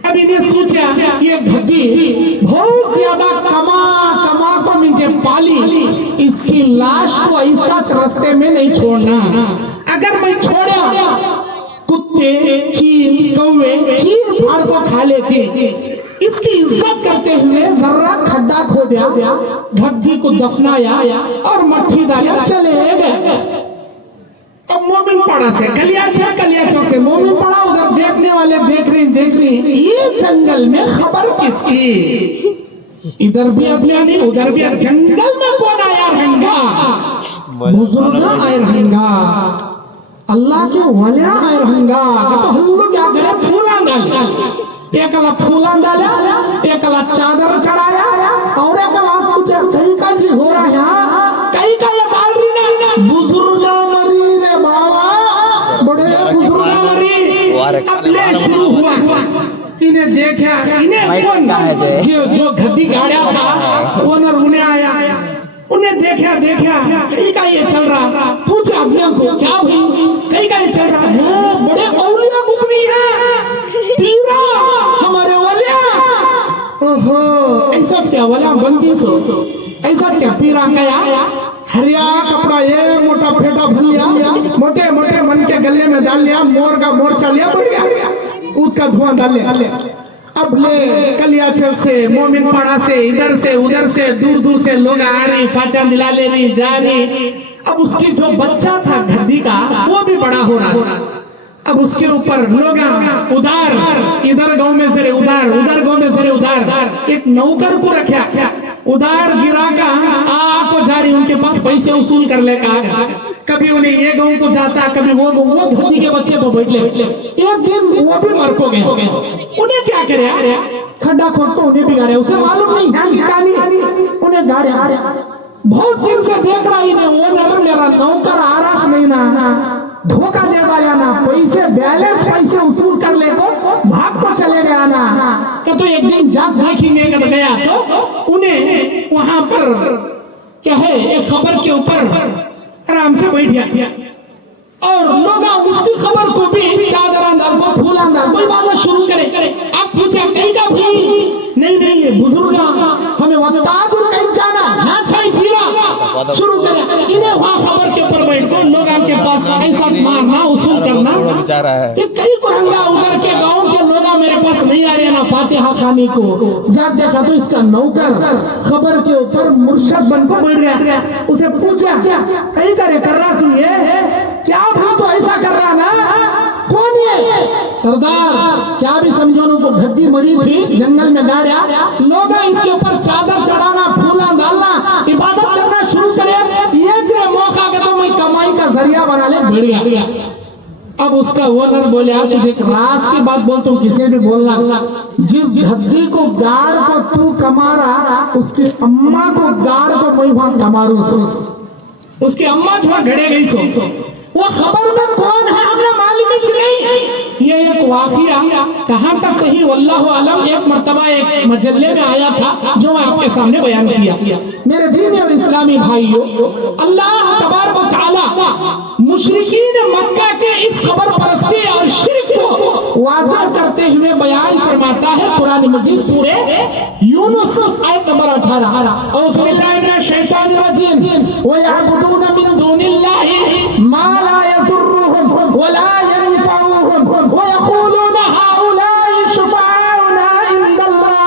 اب انہیں سوچا یہ گدھی بہت زیادہ کما کو مجھے پالی اس کی لاش کو ایسا راستے میں نہیں چھوڑنا اگر میں چھوڑا کتے چیل کوے چیل پھاڑ کو کھا لیتے اس کی عزت کرتے ہوئے ذرہ کھڈا کھودیا گدھی کو دفنایا اور مٹھی ڈالا چلے گئے اب مومن پاڑا سے کلیا چوک سے مومن پاڑا ادھر دیکھنے والے دیکھ رہی یہ جنگل میں خبر کس کی ادھر بھی ابھی ادھر بھی جنگل میں کون آیا رہنگا بزرگ آئے رہنگا اللہ کے ولیاں آئے رہنگا تو ہم لوگ کیا کریں پھولان ڈالے ایک اللہ پھولان ڈالا ایک اللہ چادر چڑھایا اور ایک اللہ پوچھا کہیں کا جی ہو رہا ہے کہیں کا یہ بال رہی بزرگا مری رے بابا بڑے بزرگا مری اب لے شروع ہوا انہیں دیکھا انہیں جو گدھی گاڑیا تھا اونر انہیں آیا انہیں دیکھا کہیں کا یہ چل رہا پوچھا اپنے کو کیا ہوئی کہیں کا یہ چل رہا ہے بڑے اولیاء مقبی ہیں پیرا ہمارے اولیاء ایسا کیا ولیاء بندی سو ایسا کیا پیرا کیا ہریا کپڑا یہ موٹا پھیٹا بھن لیا موٹے من کے گلے میں ڈال لیا مور کا مورچہ لیا بڑھ گیا اود کا دھواں ڈال لیا اب لے کلیا چوک سے مومن پاڑا سے ادھر سے دور سے لوگ آ رہی فاتحہ دلا لے رہی جا رہی اب اس کی جو بچہ تھا گدھی کا وہ بھی بڑا ہو رہا اب اس کے اوپر لوگ ادھر ادھر گاؤں میں سے ادھر گاؤں میں سے ادھر ایک نوکر کو رکھا ادھر گرا کا کو جا رہی ان کے پاس پیسے وصول کر لے کا کبھی انہیں یہ گاؤں کو جاتا کبھی وہ گدھی کے بچے کو بیٹھ لے ایک دن وہ بھی مر کو گئے انہیں کیا کرے کھڈا کھود کو انہیں بھی گاڑے اسے معلوم نہیں انہیں گاڑے بہت دن سے دیکھ رہا ہی نہیں وہ میرا نوکر آراش نہیں نا دھوکہ دے والا نا بیلنس پیسے وصول کر لے کو بھاگ کو چلے گیا نا تو ایک دن جب دیکھنے گیا تو انہیں وہاں پر کیا ہے ایک خبر کے اوپر آرام سے بیٹھ گیا اور لوگ اس کی خبر کو بھی چادر اندر کو پھول اندر کوئی بات شروع کرے آپ پوچھا کہیں کا بھی نہیں یہ بزرگ ہمیں بتا دور کہیں جانا نہ چھائی پھیرا شروع کرے انہیں وہاں خبر کے اوپر بیٹھ کو لوگوں کے پاس ایسا مارنا اصول کرنا کہ کئی کرنگا ادھر کے گاؤں کے لوگ میرے پاس نہیں آ رہے نا فاتحہ خانی کو جب دیکھا تو اس کا نوکر خبر کے اوپر مرشد بن کو بیٹھ گیا اسے پوچھا کہیں کرے کر رہا تو یہ کیا بھی تو ایسا کر رہا نا کون ہے سردار کیا بھی سمجھو کو گدھی مری تھی جنگل میں گاڑیا لوگ اس کے اوپر چادر چڑھانا پھولا ڈالنا عبادت کرنا شروع کرے یہ جو موقع کہ تو میں کمائی کا ذریعہ بنا لے بڑھ گیا اب اس کا اونر بولے آپ تجھے ایک راز کی بات بولتا ہوں کسی بھی بولنا، جس گدی کو گاڑ کو تو کمارا اس کی اماں کو گاڑ کو میں وہاں کماروں سو، اس کی اماں جو گھڑے گئی سو وہ خبر میں کون ہے ہمیں معلوم نہیں. یہ ایک واقعہ کہاں تک صحیح واللہ عالم ایک مرتبہ ایک مجلے میں آیا تھا جو میں آپ کے سامنے بیان کیا. میرے دینی اور اسلامی بھائیوں، اللہ تبارک و تعالی مشرکین مکہ کے اس خبر پرستی اور شرک کو واضح کرتے ہوئے بیان فرماتا ہے قرآن مجید سورہ یونس آیت نمبر 18، اعوذ باللہ من الشیطان الرجیم وَيَعْبُدُونَ مِن دُونِ اللَّهِ مَا لَا يَضُرُّهُمْ وَلَا يَنفَعُهُمْ وَيَقُولُونَ هَؤُلَاءِ شُفَعَاؤُنَا عِندَ اللَّهِ.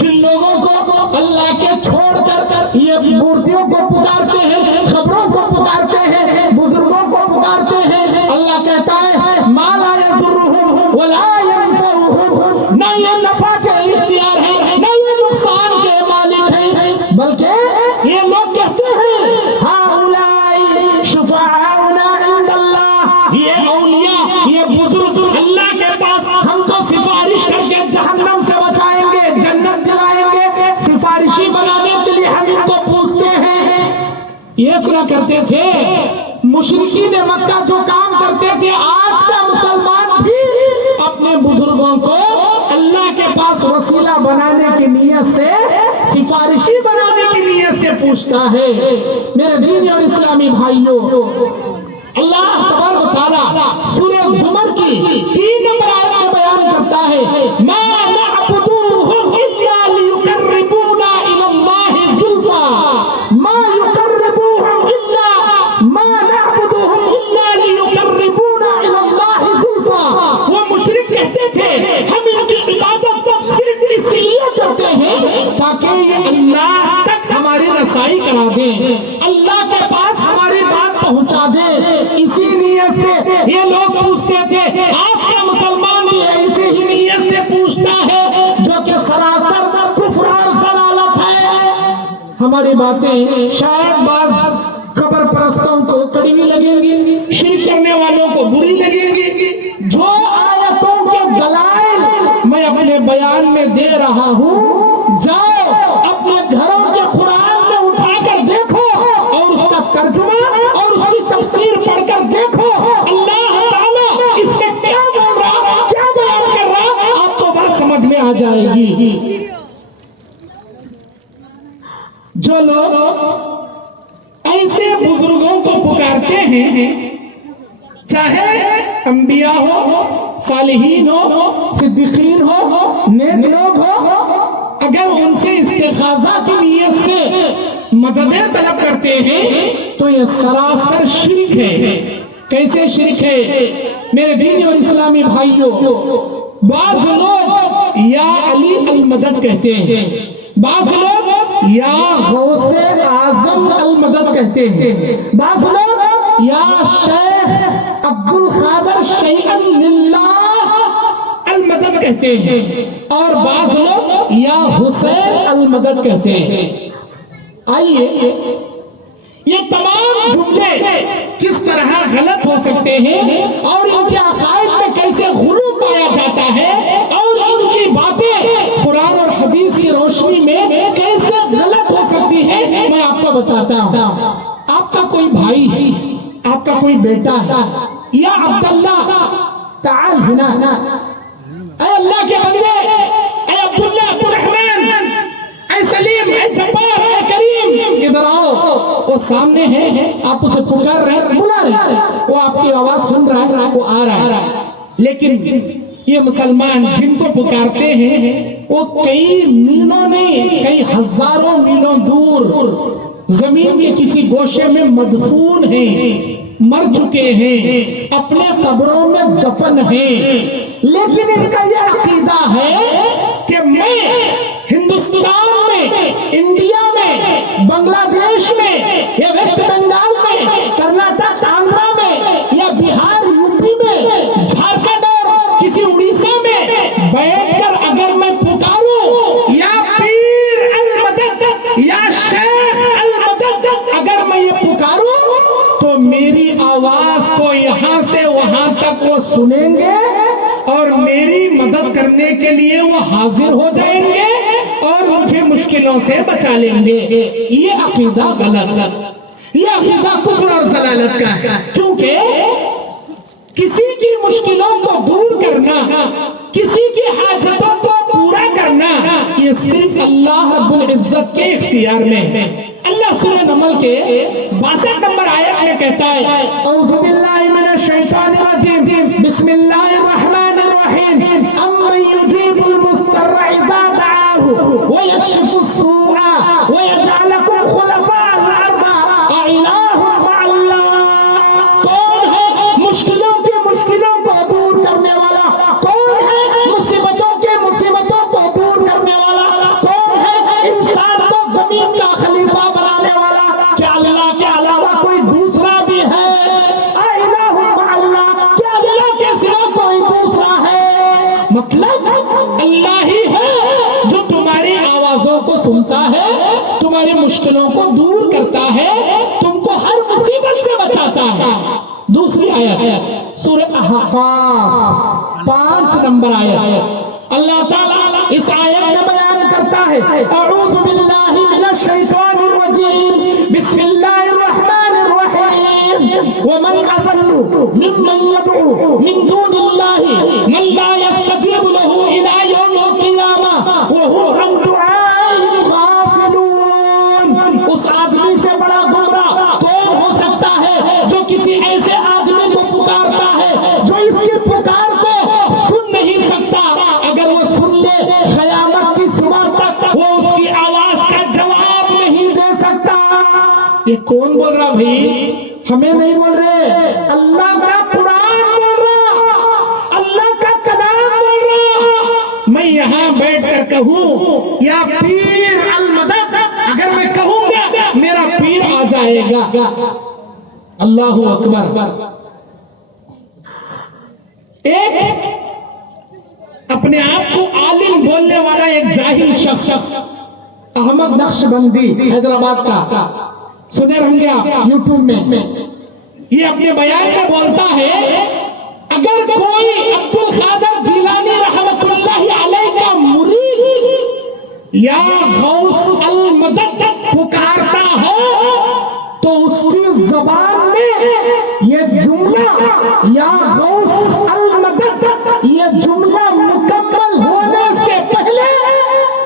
جن لوگوں کو اللہ کے چھوڑ کر یہ مورتیوں کو پکارتے ہیں، خبروں کو پکارتے ہیں، بزرگوں کو پکارتے ہیں، اللہ کہتا ہے مَا لَا يَضُرُّهُمْ وَلَا يَنفَعُهُمْ، نہ یہ نفع کے اختیار ہے نہ یہ نقصان کے مالک ہیں، بلکہ یہ لوگ کہتے ہیں یہ اولیاء یہ بزرگ اللہ کے پاس ہم کو سفارش کر کے جہنم سے بچائیں گے، جنت دلائیں گے، سفارشی بنانے کے لیے ہم ان کو پوچھتے ہیں. یہ سنا کرتے تھے مشرکین مکہ جو کام کرتے تھے، آج کا مسلمان بھی اپنے بزرگوں کو اللہ کے پاس وسیلہ بنانے کی نیت سے، سفارشی بنانے کی نیت سے پوچھتا ہے. میرے دینی اور اسلامی بھائیوں، اللہ تبارک و تعالی سورہ زمر کی 3 نمبر آیت میں بیان کرتا ہے ما نعبدوہم الا لیقربونا الی اللہ زلفا، ما یقربوہم الا ما نعبدوہم الا لیقربونا الی اللہ زلفا. وہ مشرک کہتے تھے ہم ان کی عبادت صرف اس لیے کرتے ہیں تاکہ یہ اللہ تک ہماری رسائی کرا دیں، اللہ کے پاس ہماری بات پہنچا دے. اسی نیت سے یہ لوگ پوچھتے تھے، آج کا مسلمان بھی ایسے ہی نیت سے پوچھتا ہے جو کہ سراسر کفر اور ضلالت ہے. ہماری باتیں شاید بعض خبر پرستوں کو کڑوی لگیں گی، شرک کرنے والوں کو بری لگیں گی. جو آیتوں کے دلائل میں اپنے بیان میں دے رہا ہوں، جاؤ اپنے گھروں کے قرآن میں اٹھا کر دیکھو اور اس کا ترجمہ اور اس کی تفسیر پڑھ کر دیکھو اللہ تعالیٰ اس میں کیا بول رہا، کیا بیان کر رہا، آپ کو بات سمجھ میں آ جائے گی. جو لوگ ایسے بزرگوں کو پکارتے ہیں، چاہے انبیاء ہو، صالحین ہو، صدیقین ہو، نیک لوگ ہو، اگر ان سے استغاثہ کی نیت سے مددیں طلب کرتے ہیں تو یہ سراسر شرک ہے. کیسے شرک ہے میرے دینی اور اسلامی بھائیوں؟ بعض لوگ یا علی المدد کہتے ہیں، بعض لوگ یا غوث اعظم المدد کہتے ہیں، بعض لوگ یا شیخ عبد القادر شیئا للہ المدد کہتے ہیں، اور بعض لوگ یا حسین المدد کہتے ہیں. آئیے یہ تمام جملے کس طرح غلط ہو سکتے ہیں اور ان کے عقائد میں کیسے غلو پایا جاتا ہے اور ان کی باتیں قرآن اور حدیث کی روشنی میں کیسے غلط ہو سکتی ہے، میں آپ کو بتاتا ہوں. آپ کا کوئی بھائی ہے، آپ کا کوئی بیٹا ہے، یا عبداللہ تعال ہنا، اے اللہ کے بندے، اے عبداللہ، عبد الرحمن، اے سلیم، اے جبار، اے کریم، ادھر آؤ. وہ سامنے ہے، آپ اسے پکار رہے ہیں، بلا رہے ہیں، وہ آپ کی آواز سن رہا ہے، وہ آ رہا ہے. لیکن یہ مسلمان جن کو پکارتے ہیں وہ کئی میلوں نہیں، کئی ہزاروں میلوں دور زمین کے کسی گوشے میں مدفون ہیں، مر چکے ہیں، اپنے قبروں میں دفن ہیں. لیکن ان کا یہ عقیدہ ہے کہ میں ہندوستان میں، انڈیا میں، بنگلہ دیش میں، یا ویسٹ بنگال میں، کرناٹک، آندھرا میں، یا بہار، یو پی میں، جھارکھنڈ اور کسی اڑیسہ میں بیٹھ کر اگر میں پکاروں یا پیر المدد یا شیخ المدد، اگر میں یہ پکاروں تو میری آواز کو یہاں سے سنیں گے اور میری مدد کرنے کے لیے وہ حاضر ہو جائیں گے اور مجھے مشکلوں سے بچا لیں گے. یہ عقیدہ غلط، یہ عقیدہ کفر اور ضلالت کا ہے. کیونکہ کسی کی مشکلوں کو دور کرنا، کسی کی حاجتوں کو پورا کرنا، یہ صرف اللہ رب العزت کے اختیار میں ہے. اللہ سورہ نمل کے 62 نمبر آیت میں کہتا ہے اعوذ باللہ من الشیطان الرجیم بسم اللہ الرحمن الرحیم امن یجیب المضطر اذا دعاہ ویکشف السوء ویجعلکم خلفاء الارض االہ مع اللہ. کون ہے مشکلوں کو دور کرنے والا؟ کون ہے مصیبتوں کو دور کرنے والا؟ کون ہے انسان کو زمین کا خلیفہ بنانے والا؟ کیا اللہ کے علاوہ کوئی دوسرا بھی ہے؟ الہ مع اللہ، کیا اللہ کے سوا کوئی دوسرا ہے؟ مطلب اللہ ہی ہے جو تمہاری آوازوں کو سنتا ہے، تمہاری مشکلوں کو دور کرتا ہے، تم کو ہر مصیبت سے بچاتا ہے. دوسری آیت سورہ احقاف 5 نمبر آیت، اللہ تعالیٰ اس آیت میں بیان کرتا ہے اعوذ باللہ من الشیطان الرجیم بسم اللہ الرحمن الرحیم ومن اضل ممن یدعو من دون اللہ من لا یستجیب له الی یوم القیامہ وهم عن دعائهم غافلون. اس آدمی سے بڑا گمراہ کون ہو سکتا ہے جو کسی ایسے آدمی کو پکارتا ہے جو اس کی پکار کو سن نہیں سکتا؟ اگر وہ سن لے قیامت کی صبح تک وہ اس کی آواز کا جواب نہیں دے سکتا. یہ کون بول رہا بھائی؟ ہمیں نہیں بول رہے، اللہ کا قرآن بول رہا، اللہ کا کلام بول رہا. میں یہاں بیٹھ کر کہوں یا پیر المدد، اگر میں کہوں گا میرا پیر آ جائے گا. اللہ اکبر. ایک اپنے آپ کو عالم بولنے والا ایک جاہل شخص احمد نقشبندی حیدرآباد کا، سنے رہیں گے آپ یوٹیوب میں، یہ اپنے بیان میں بولتا ہے اگر کوئی عبد القادر جیلانی رحمت اللہ علیہ کا مرید یا غوث المدد پکارتا ہے تو اس کی زبان میں یہ جملہ یا غوث المدد، یہ جملہ مکمل ہونے سے پہلے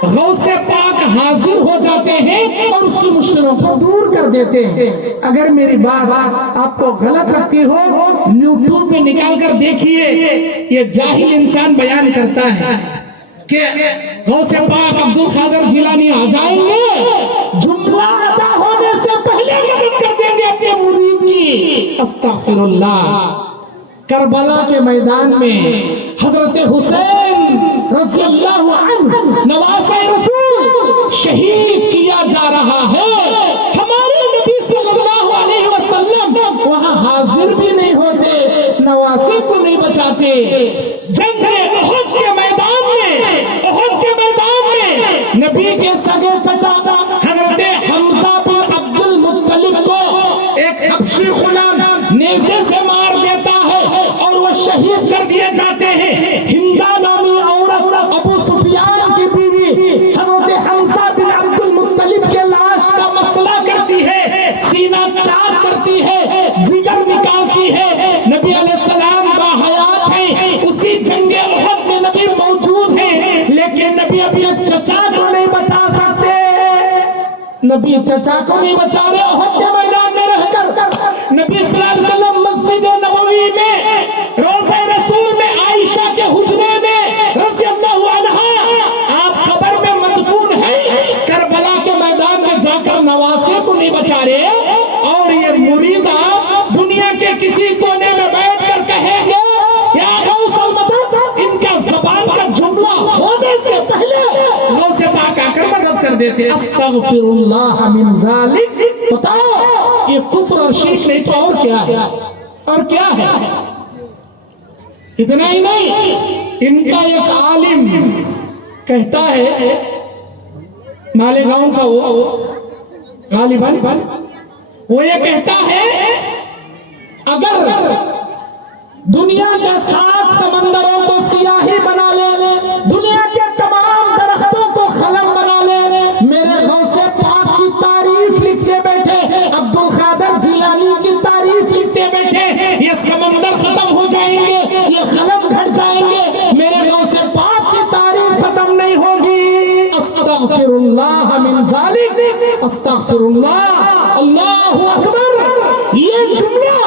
غوث پاک حاضر ہو جاتے ہیں اور اس کی مشکلوں کو دور کر دیتے ہیں. اگر میری بات آپ کو غلط لگتی ہو یوٹیوب پہ نکال کر دیکھیے، یہ جاہل انسان بیان کرتا ہے کہ غوث پاک عبد القادر جیلانی آ جائیں گے، جملہ ادا ہونے سے پہلے مدد کر دیں گے اپنے مرید کی. استغفر اللہ. کربلا کے میدان میں حضرت حسین رضی اللہ عنہ نواسہ رسول شہید کیا جا رہا ہے. ہمارے نبی صلی اللہ علیہ وسلم وہاں حاضر بھی نہیں ہوتے، نواسے کو نہیں بچاتے. جنگ احد کے میدان میں نبی کے سگے چچا حضرت حمزہ بن عبد المطلب کو ایک حبشی غلام نیزے سے مار دیتا ہے اور وہ شہید کر دیے جاتے ہیں. ہندا نامی عورت ابو سفیان کی بیوی حضرت حمزہ بن عبد المطلب کے لاش کا مسئلہ کرتی ہے، سینہ چاک کرتی ہے، جگر نکالتی ہے. نبی علیہ السلام باحیات ہیں، اسی جنگ احد میں نبی موجود ہیں، لیکن نبی اپنے چچا کو نہیں بچا سکتے. نبی چچا کو نہیں بچا رہے. احد کے میدان میں رہ کر نبی صلی اللہ علیہ وسلم مسجد نبوی میں روضہ رسول میں عائشہ کے حجرے میں رضی اللہ عنہا آپ قبر میں مدفون ہیں، کربلا کے میدان میں جا کر نواسے کو نہیں بچا رہے. اور یہ مریدہ دنیا کے کسی کونے میں بیٹھ کر کہیں گے یا غوث المدد، ان کا زبان کا جملہ ہونے سے پہلے غوث پاک آ کر مدد کر دیتے. استغفر اللہ من ذالک. بتاؤ یہ کفر اور شرک نہیں تو اور کیا ہے؟ اور کیا ہے؟ اتنا ہی نہیں، ان کا ایک عالم کہتا ہے، مالیگاؤں کا وہ غالباً وہ یہ کہتا ہے اگر دنیا کے 7 سمندروں کو سیاہی بنا لے، دنیا کے تمام درختوں کو قلم بنا لے، میرے غوث پاک کی تعریف لکھتے بیٹھے، عبد القادر جیلانی کی تعریف لکھتے بیٹھے، یہ سمندر ختم ہو جائیں گے، یہ قلم گھٹ جائیں گے، میرے غوث پاک کی تعریف ختم نہیں ہوگی۔ استغفر اللہ من ذالک، استغفر اللہ، اللہ اکبر۔ یہ جملہ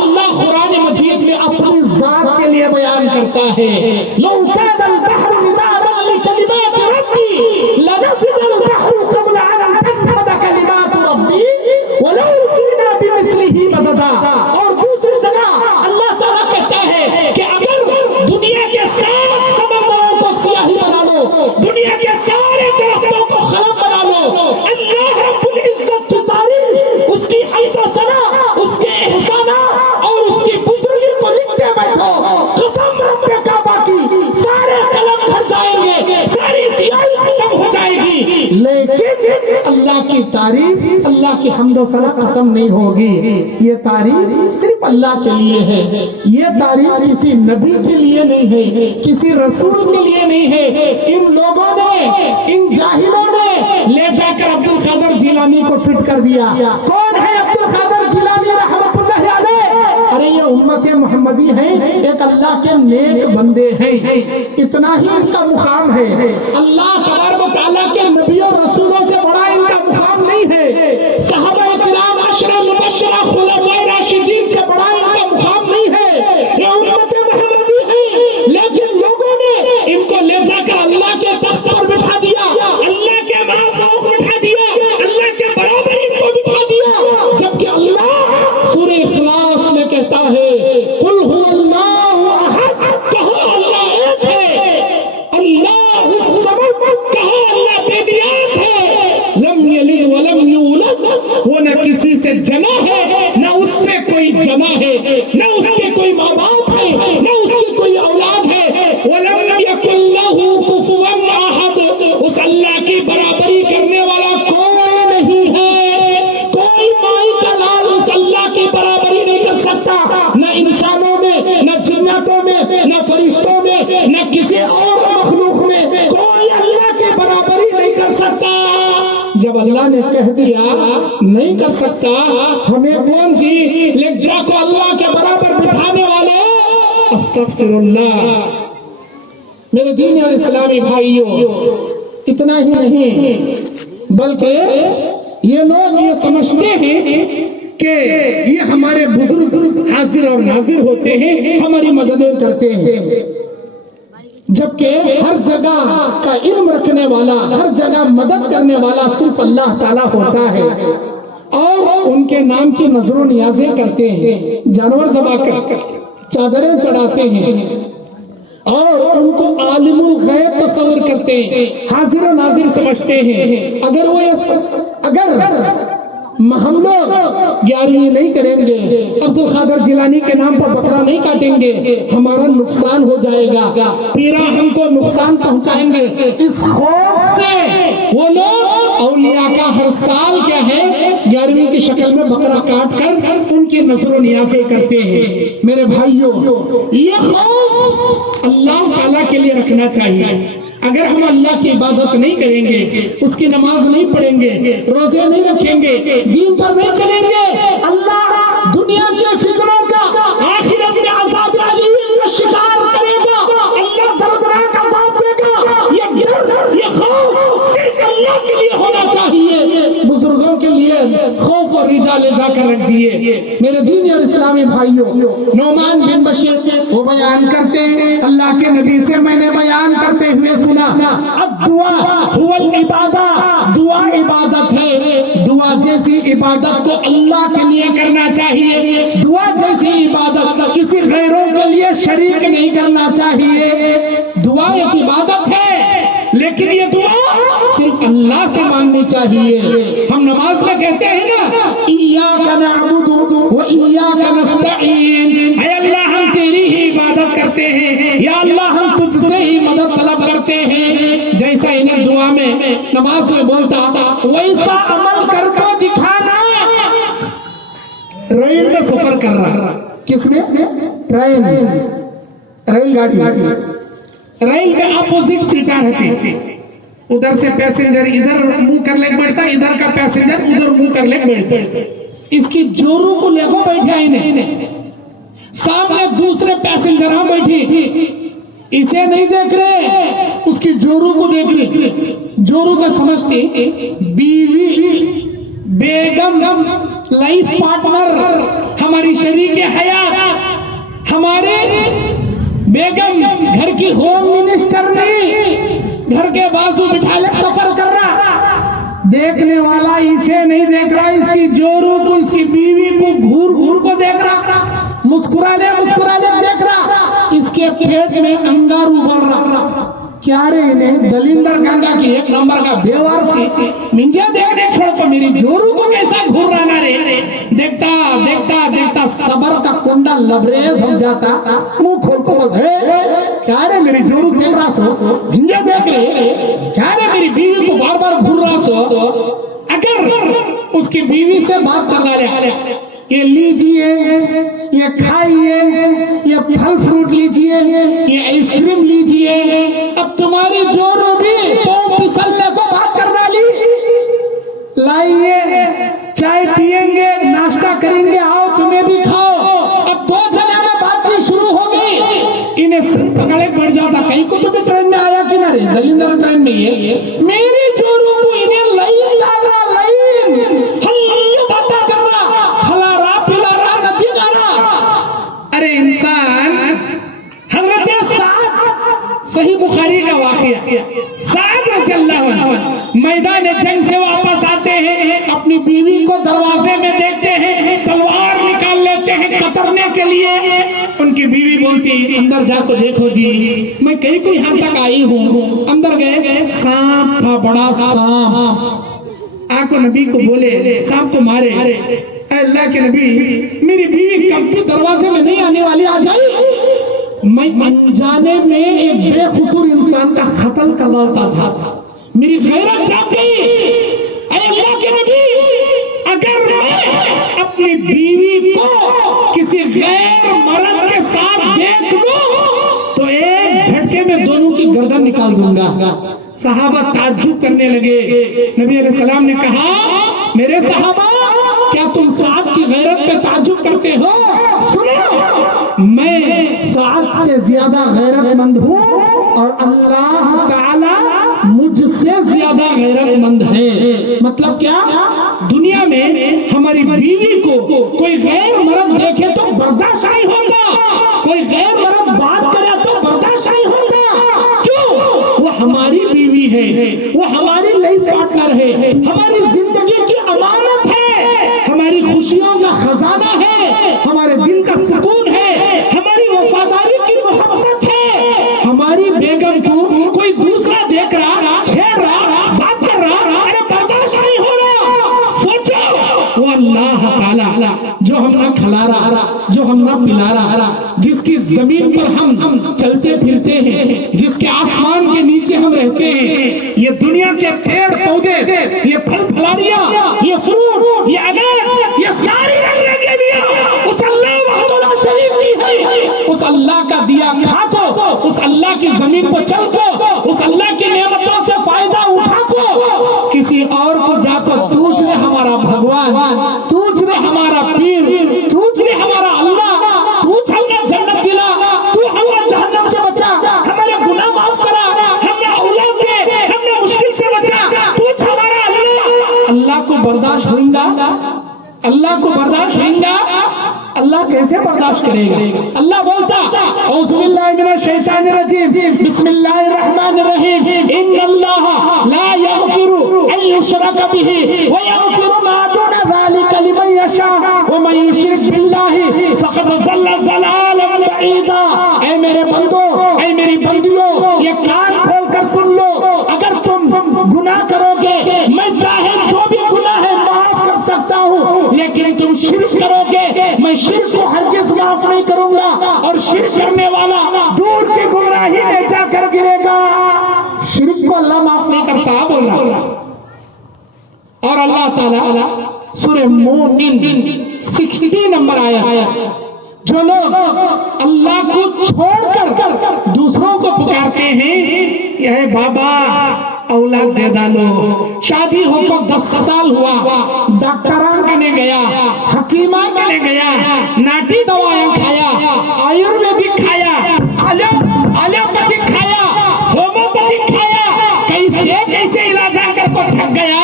اللہ قرآن مجید میں اپنی ذات کے لیے بیان کرتا ہے۔ لو كان البحر مدادا لكلمات ربي لنفد البحر قبل ان تنفد كلمات ربي ولو جئنا بمثله مددا۔ اور دوسری جگہ اللہ تعالیٰ کہتا ہے کہ اگر دنیا کے 7 سمندروں کو سیاہی بنا لو، دنیا کے سارے درختوں کو قلم بنا لو، اللہ رب العزت کی تعریف، اس کی حمد و ثنا، اس کے احسانات اور اس کی بزرگی کو لکھتے بیٹھو، قسم رب کعبہ کی، سارے قلم گھٹ جائیں گے، ساری سیاہی ختم ہو جائے گی، لیکن اللہ کی تعریف، اللہ کی حمد و ثنا ختم نہیں ہوگی۔ یہ تعریف صرف اللہ کے لیے ہے، یہ تعریف کسی نبی کے لیے نہیں ہے، کسی رسول کے لیے نہیں ہے۔ ان لوگوں نے، ان جاہلوں نے لے جا کر عبد القادر جیلانی کو فٹ کر دیا۔ کون ہے عبد القادر جیلانی رحمت اللہ علیہ؟ ارے یہ امت محمدی ہیں، ایک اللہ کے نیک بندے ہیں، اتنا ہی ان کا مقام ہے۔ اللہ تبارک و تعالیٰ کے نبی اور رسولوں سے بڑا ان کا مقام نہیں ہے، صحابہ کرام عشرہ مبشرہ خلفائے راشدین سے بڑا ان کا مقام نہیں ہے۔ یہ امت محمدی ہے، لیکن لوگوں نے ان کو لے جا کر اللہ کے تخت پر بٹھا دیا، اللہ کے مافوق بٹھا دیا، اللہ کے برابر ان کو بٹھا دیا، جبکہ اللہ سورہ اخلاص میں کہتا ہے قل هو اللہ احد، کہو اللہ ایک ہے، اللہ الصمد، کہو اللہ بے نیاز ہے، لم یلد ولم یولد، وہ نہ کسی سے جنا ہے، نہ اس سے کوئی جنا ہے، نہ اس کے کوئی ماں باپ ہے، نہ اس کی کوئی اولاد ہے، ولم یکن لہ کفوا احد، اس اللہ کی برابری کرنے والا کوئی نہیں ہے، کوئی مائی کا لال اس اللہ کی برابری نہیں کر سکتا، نہ انسانوں میں، نہ جنتوں میں، نہ فرشتوں میں، نہ کسی اور مخلوق میں، کوئی اللہ کی برابری نہیں کر سکتا۔ جب اللہ نے کہہ دیا نہیں کر سکتا، ہمیں کون جی لجا کو اللہ کے برابر بٹھانے والے؟ استغفر اللہ۔ میرے دین اور اسلامی بھائیوں، اتنا ہی نہیں بلکہ یہ لوگ یہ سمجھتے ہیں کہ یہ ہمارے بزرگ حاضر اور ناظر ہوتے ہیں، ہماری مددیں کرتے ہیں، جبکہ ہر جگہ کا علم رکھنے والا، ہر جگہ مدد کرنے والا صرف اللہ تعالیٰ ہوتا ہے، اور ان کے نام کی نظر و نیازیں کرتے ہیں، جانور ذبح کر چادریں چڑھاتے ہیں، اور ان کو عالم الغیب تصور کرتے ہیں، حاضر و ناظر سمجھتے ہیں۔ اگر ہم لوگ 11ویں نہیں کریں گے، عبد القادر جیلانی کے نام پر بکرا نہیں کاٹیں گے، ہمارا نقصان ہو جائے گا، پیرا ہم کو نقصان پہنچائیں گے، اس خوف سے وہ لوگ اولیاء کا ہر سال کیا ہے 11ویں کی شکل میں بکرا کاٹ کر ان کی نظر و نیازیں کرتے ہیں۔ میرے بھائیوں، یہ خوف اللہ تعالیٰ کے لیے رکھنا چاہیے۔ اگر ہم اللہ کی عبادت نہیں کریں گے، اس کی نماز نہیں پڑھیں گے، روزے نہیں رکھیں گے، دین پر نہیں چلیں گے، اللہ دنیا کے فکروں کا، آخرت میں عذاب علیم کا شکار کرے گا، اللہ دردناک عذاب دے گا۔ یہ ڈر، یہ خوف صرف اللہ کے لیے ہونا چاہیے، بزرگوں کے لیے خوف اور رجا لے جا کر رکھ دیے۔ میرے دین اور اسلامی بھائیوں، نعمان بن بشیر وہ بیان کرتے ہیں، اللہ کے نبی سے میں نے بیان کرتے ہوئے سنا، الدعاء هو العبادہ، دعا عبادت ہے، دعا جیسی عبادت کو اللہ کے لیے کرنا چاہیے، دعا جیسی عبادت کسی غیروں کے لیے شریک نہیں کرنا چاہیے۔ دعا ایک عبادت ہے، لیکن یہ دعا صرف اللہ سے مانگنی چاہیے۔ ہم نماز میں کہتے ہیں نا، ایاک نعبد و ایاک نستعین، اے اللہ ہم تیری ہی عبادت کرتے ہیں، یا اللہ ہم تجھ سے ہی مدد طلب کرتے ہیں۔ جیسا انہیں دعا میں نماز میں بولتا، ویسا عمل کر کے دکھانا۔ ریل میں سفر کر رہا، کس میں؟ ٹرین، ریل گاڑی، ریل میں اپوزٹ سیٹاں رہتی، ادھر سے پیسنجر ادھر منہ کر لے بیٹھتا، ادھر کا پیسنجر ادھر منہ کر لے بیٹھتا. اس کی جورو کو لے کو بیٹھا انہیں، سامنے دوسرے پیسنجر ہاں بیٹھی، اسے نہیں دیکھ رہے، اس کی جورو کو دیکھ رہے. جورو کا سمجھتی بیوی، بیگم، لائف پارٹنر، ہماری شریک حیات، ہمارے بیگم، گھر کی ہوم منسٹر نہیں، گھر کے بازو بٹھا لے سفر کر رہا. دیکھنے والا اسے نہیں دیکھ رہا، اس کی جورو کو، اس کی بیوی کو گھور گھور کو دیکھ رہا، مسکرا لے دیکھ رہا. اس کے پیٹ میں انگارو بڑھ رہا. کیا رے انہیں دلیندر گنگا کی ایک نمبر کا بیوار سی منجے دیکھ چھوڑ کو میری جورو کو کیسا گھور رہا نا رے. دیکھتا دیکھتا دیکھتا صبر کا کنڈا لبریز ہو جاتا، منہ کھول کو بولتا کیا رے میری جورو دیکھ رہا سو، منجے دیکھ لے، کیا رے میری بیوی کو بار بار گھور رہا سو. اگر اس کی بیوی سے بات کرنا لے، یہ لیجئے، یہ کھائیے، یہ پھل فروٹ لیجئے، یہ آئس کریم لیجئے. اب تمہاری جورو بھی پاؤں پسلنے کو بات کرنا لی، لائیے، چائے پیئیں گے، ناشتہ کریں گے، آؤ تمہیں بھی کھاؤ. اب دو جنے میں بات چیت شروع ہو گئی. انہیں سر پکڑے پڑ جاتا، کہیں کو تو بھی ٹرین میں آیا کہ نہ رے، دلیندر ٹرین میں یہ میری جورو کو انہیں لائن ڈال رہا، لائن ہلو باتیں کر رہا، کھلا رہا، پلا رہا، نچی گا رہا. ارے انسان، حضرت سعد، صحیح بخاری کا واقعہ، سعد رضی اللہ عنہ میدان جنگ سے واپس آتے ہیں، اپنی بیوی کو دروازے میں دیکھتے ہیں، تلوار نکال لیتے ہیں کترنے کے لیے. ان کی بیوی بولتی اندر جا کو دیکھو جی، میں کئی کو یہاں تک آئی ہوں. اندر گئے، سانپ تھا، بڑا سانپ. آنکھوں نبی کو بولے سانپ کو مارے. اے اللہ کے نبی، میری بیوی کب بھی دروازے میں نہیں آنے والی، آ جائے. میں انجانے میں ایک بے قصور انسان کا قتل کر ڈالتا تھا، میری غیرت جاتی. اے اللہ کے نبی، اگر میں اپنی بیوی کو کسی غیر مرد کے ساتھ دیکھ لوں تو ایک جھٹکے میں دونوں کی گردن نکال دوں گا. صحابہ تعجب کرنے لگے. نبی علیہ السلام نے کہا میرے صحابہ، کیا تم سعد کی غیرت پہ تعجب کرتے ہو؟ سنو، میں سعد سے زیادہ غیرت مند ہوں اور اللہ تعالی مجھ سے زیادہ غیرت مند ہے. مطلب کیا؟ دنیا میں ہماری بیوی کو کوئی غیر مرد دیکھے تو برداشت نہیں ہوتا، کوئی غیر مرد بات کرے تو برداشت نہیں ہوتا. کیوں؟ وہ ہماری بیوی ہے، وہ ہماری لائف پارٹنر ہے، ہماری زندگی کی امانت ہے، ہماری خوشیوں کا خزانہ ہے، ہمارے دل کا سکون ہے، ہماری وفاداری کی محبت ہے. ہماری بیگم کو کوئی دوسرا دیکھ رہا، چھیڑ رہا، بات کر رہا، ارے برداشت نہیں ہو رہا. سوچو، وہ اللہ تعالیٰ جو ہم نہ کھلا رہا، جو ہم نہ پلا رہا، جس کی زمین پر ہم چلتے پھرتے ہیں، جس کے آسمان کے نیچے ہم رہتے ہیں، یہ دنیا کے پیڑ پودے، یہ پھل پھلاریاں، یہ فروٹ، یہ اناج، یہ ساری رنگیں لیا اس اللہ وحدہ لا شریک کی ہے. اس اللہ کا دیا کھا کو، اس اللہ کی زمین پر چل کو، اس اللہ کی نعمتوں سے فائدہ اٹھا کو، کسی اور کو جا کر تجھ نے ہمارا بھگوان، تجھ نے ہمارا پیر، تجھ نے ہمارا اللہ، تجھ ہمیں جنت دلا، تو ہمیں جہنم سے بچا، ہمارے گناہ معاف کرا، ہمیں اولاد دے، ہمیں مشکل سے بچا، تجھ ہمارا اللہ. اللہ کو برداشت ہوئیں گا؟ اللہ کو برداشت ہوئیں گا؟ اللہ کیسے برداشت کرے گا؟ اللہ بولتا اعوذ باللہ من الشیطان الرجیم بسم اللہ الرحمن الرحیم ان اللہ لا یغفر ان یشرک بہ ویغفر ما دون ذلک لمن یشاء ومن یشرک باللہ فقد ضل ضلالا بعیدا. اے میرے بندو، اے میری بندیوں، یہ کان کھول کر سن لو، اگر تم گناہ کرو گے میں چاہے جو بھی گناہ ہے معاف کر سکتا ہوں، لیکن تم شرک کرو گے میں شرک کو ہرگز معاف نہیں کروں گا، اور شرک کرنے والا دور کی گمراہی میں جا کر گرے گا. شرک کو اللہ معاف نہیں کرتا بول رہا. اور اللہ تعالی سورہ مومن 60 نمبر آیا جو لوگ اللہ کو چھوڑ کر دوسروں کو پکارتے ہیں کہ اے بابا اولاد دے ڈالو، شادی ہو کو 10 سال ہوا، ڈاکٹران کنے گیا، حکیمان کنے گیا، ناٹی دوائیں کھایا، آیورویدک کھایا، ایلوپیتھک کھایا، ہومیوپیتھک کھایا، کیسے علاجاں کر کو تھک گیا،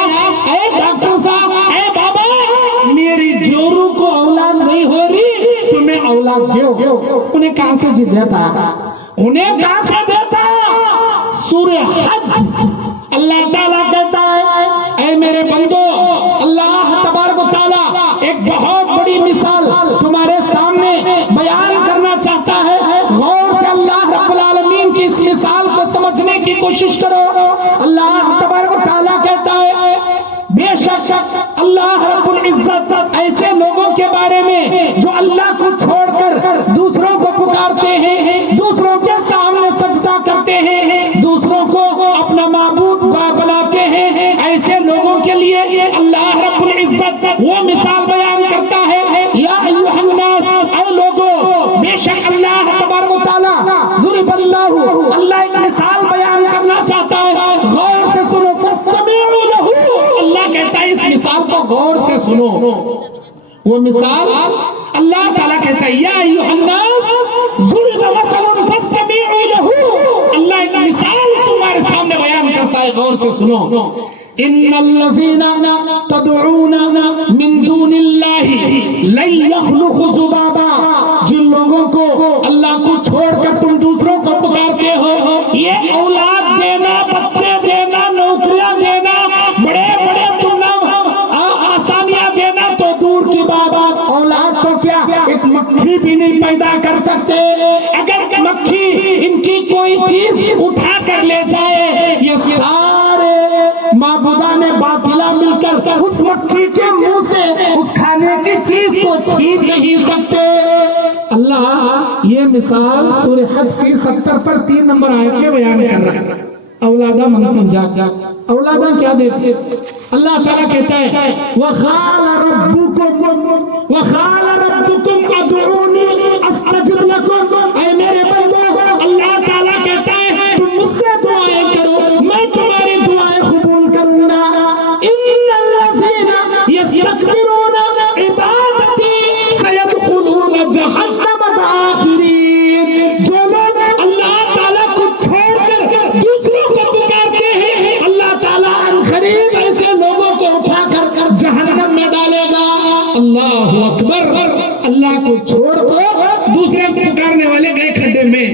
اے ڈاکٹر صاحب، اے بابا میری جورو کو اولاد نہیں ہو رہی، تمہیں اولاد دیو، انہیں کہاں سے جی دیتا، انہیں کہاں سے دیتا؟ سورہ حج اللہ تعالیٰ کہتا ہے اے میرے بندو، اللہ تبارک و تعالیٰ ایک بہت بڑی مثال تمہارے سامنے بیان کرنا چاہتا ہے، غور سے اللہ رب العالمین کی اس مثال کو سمجھنے کی کوشش کرو۔ اللہ تبارک و تعالیٰ کہتا ہے بے شک اللہ رب العزت ایسے لوگوں کے بارے میں جو اللہ کو چھوڑ کر دوسروں کو پکارتے ہیں، دوسروں کے سامنے سجدہ کرتے ہیں، دوسروں کو اپنا معبود بناتے ہیں، ایسے لوگوں کے لیے اللہ رب العزت وہ مثال بیان کرتا ہے، یا ایھا الناس، اے لوگوں، بے شک اللہ تبارک و تعالیٰ ضرب اللہ ایک مثال بیان کرنا چاہتا ہے، غور سے سنو، فاستمعوا لہ، اللہ کہتا ہے اس مثال کو غور سے سنو۔ وہ مثال اللہ تعالیٰ کہتا ہے یا ایھا الناس ضرب مثل فاستمعوا لہ، اللہ ایک مثال تمہارے سامنے بیان کرتا ہے، غور سے سنو۔ ان الذین تدعون من دون اللہ لن یخلقوا ذبابا، جن لوگوں کو اللہ کو چھوڑ کر تم دوسروں کو پکارتے ہو، یہ اولاد دینا، بچے دینا، نوکریاں دینا، بڑے بڑے تم آسانیاں دینا تو دور کی بات، اولاد تو کیا ایک مکھی بھی نہیں پیدا کر سکتے، اگر مکھی ان کی کوئی چیز اٹھا کر لے جائے، یہ سارے معبودان باطلہ مل کر اس مکھی کے منہ سے اس کھانے کی چیز کو چھین نہیں سکتے۔ اللہ یہ مثال سورہ حج کی 70 پر 3 نمبر آیت کے بیان کر رہا ہے۔ اولادہ منگتے جاگ اولادہ کیا دیتے؟ اللہ تعالیٰ کہتا ہے وَقَالَ رَبُّكُمْ ادْعُونِي أَسْتَجِبْ لَكُمْ، اے میرے بندو، اللہ تعالیٰ کہتا ہے تم مجھ سے دعائیں کرو، میں تمہاری دعائیں قبول کروں گا۔ إِنَّ الَّذِينَ يَسْتَكْبِرُونَ عِبَادَتِي سَيَدْخُلُونَ جَهَنَّمَ دَاخِرِينَ، جو لوگ اللہ تعالیٰ کو چھوڑ کر دوسروں کو پکارتے ہیں، اللہ تعالیٰ عنقریب ایسے لوگوں کو اٹھا کر جہنم میں ڈالے گا۔ اللہ اکبر، اللہ کو چھوڑ کر دوسرے کو پکارنے والے گئے کھڈے میں۔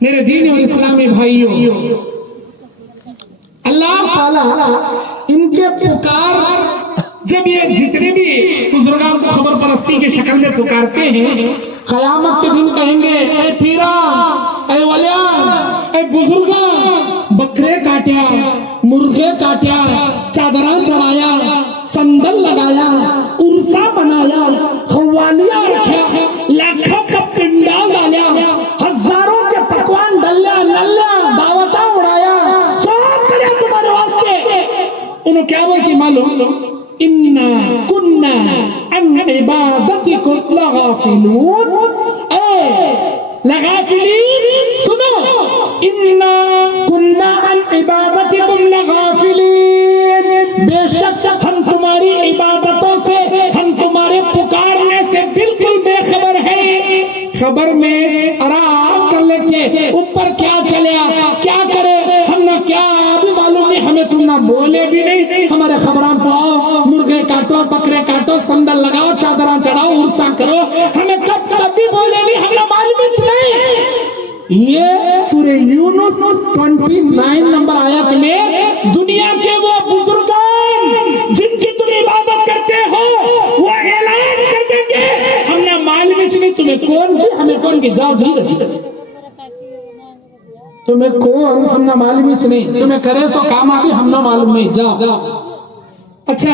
میرے دین اور اسلامی بھائیوں، اللہ تعالیٰ ان کے پکار، جب یہ جتنے بھی بزرگان کو خبر پرستی کے شکل میں پکارتے ہیں، قیامت کے دن کہیں گے اے پیران، اے ولیان، اے بزرگان، بکرے کاٹیا، مرغے کاٹیا، چادراں چڑھایا، سندل لگایا، عرصہ بنایا، قوالیاں رکھا، لاکھوں کا پنڈال ڈالا، ہزاروں کے پکوان ڈلیا، نلیا، دعوتاں اڑایا، سب کرے تمہارے واسطے۔ انہوں کیا بولتی معلوم؟ اِنَّا كُنَّا عَنْ عِبَادَتِكُمْ لَغَافِلُونَ، اے لغافلین سنو، اِنَّا كُنَّا عَنْ عِبَادَتِكُمْ لَغَافِلِينَ، بے شک ہم تمہاری عبادتوں سے، ہم تمہارے پکارنے سے بالکل بے خبر ہیں۔ خبر میں آرام کر لے کے اوپر کیا چلیا، کیا کرے ہم نہ کیا بھی معلوم نہیں، ہمیں تم نہ بولے بھی نہیں، ہمارے خبران پاؤ، مرغے کاٹو، بکرے کاٹو، سندل لگاؤ، چادراں چڑھاؤ، عرصہ کرو، ہمیں کب بھی بولے نہیں، ہم نہ معلوم نہیں۔ یہ سورہ یونس 29 نمبر آیت میں دنیا کے وہ بزرگان جن کی تم عبادت کرتے ہو وہ اعلان کر دیں گے ہم نہ معلوم نہیں تمہیں کون کی، ہمیں کون کی، جاؤ جی تمہیں کون، ہم نہ معلوم نہیں، تمہیں کرے سو کام آگی، ہم نہ معلوم نہیں، جاؤ۔ اچھا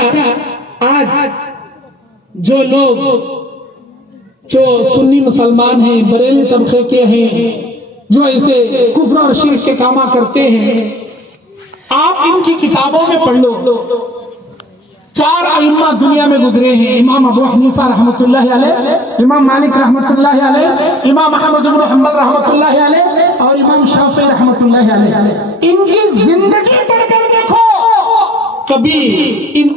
آج جو لوگ جو سنی مسلمان ہیں، بریلی طبقے کے ہیں، جو ایسے کفر اور شرک کے کامہ کرتے ہیں، آپ ان کی کتابوں میں پڑھ لو، 4 ائمہ دنیا میں گزرے ہیں، امام ابو حنیفہ رحمۃ اللہ علیہ، امام مالک رحمۃ اللہ علیہ، امام احمد بن حنبل رحمۃ اللہ علیہ اور امام شافعی رحمۃ اللہ علیہ۔ ان کی زندگی پڑھ کر دیکھو، کبھی ان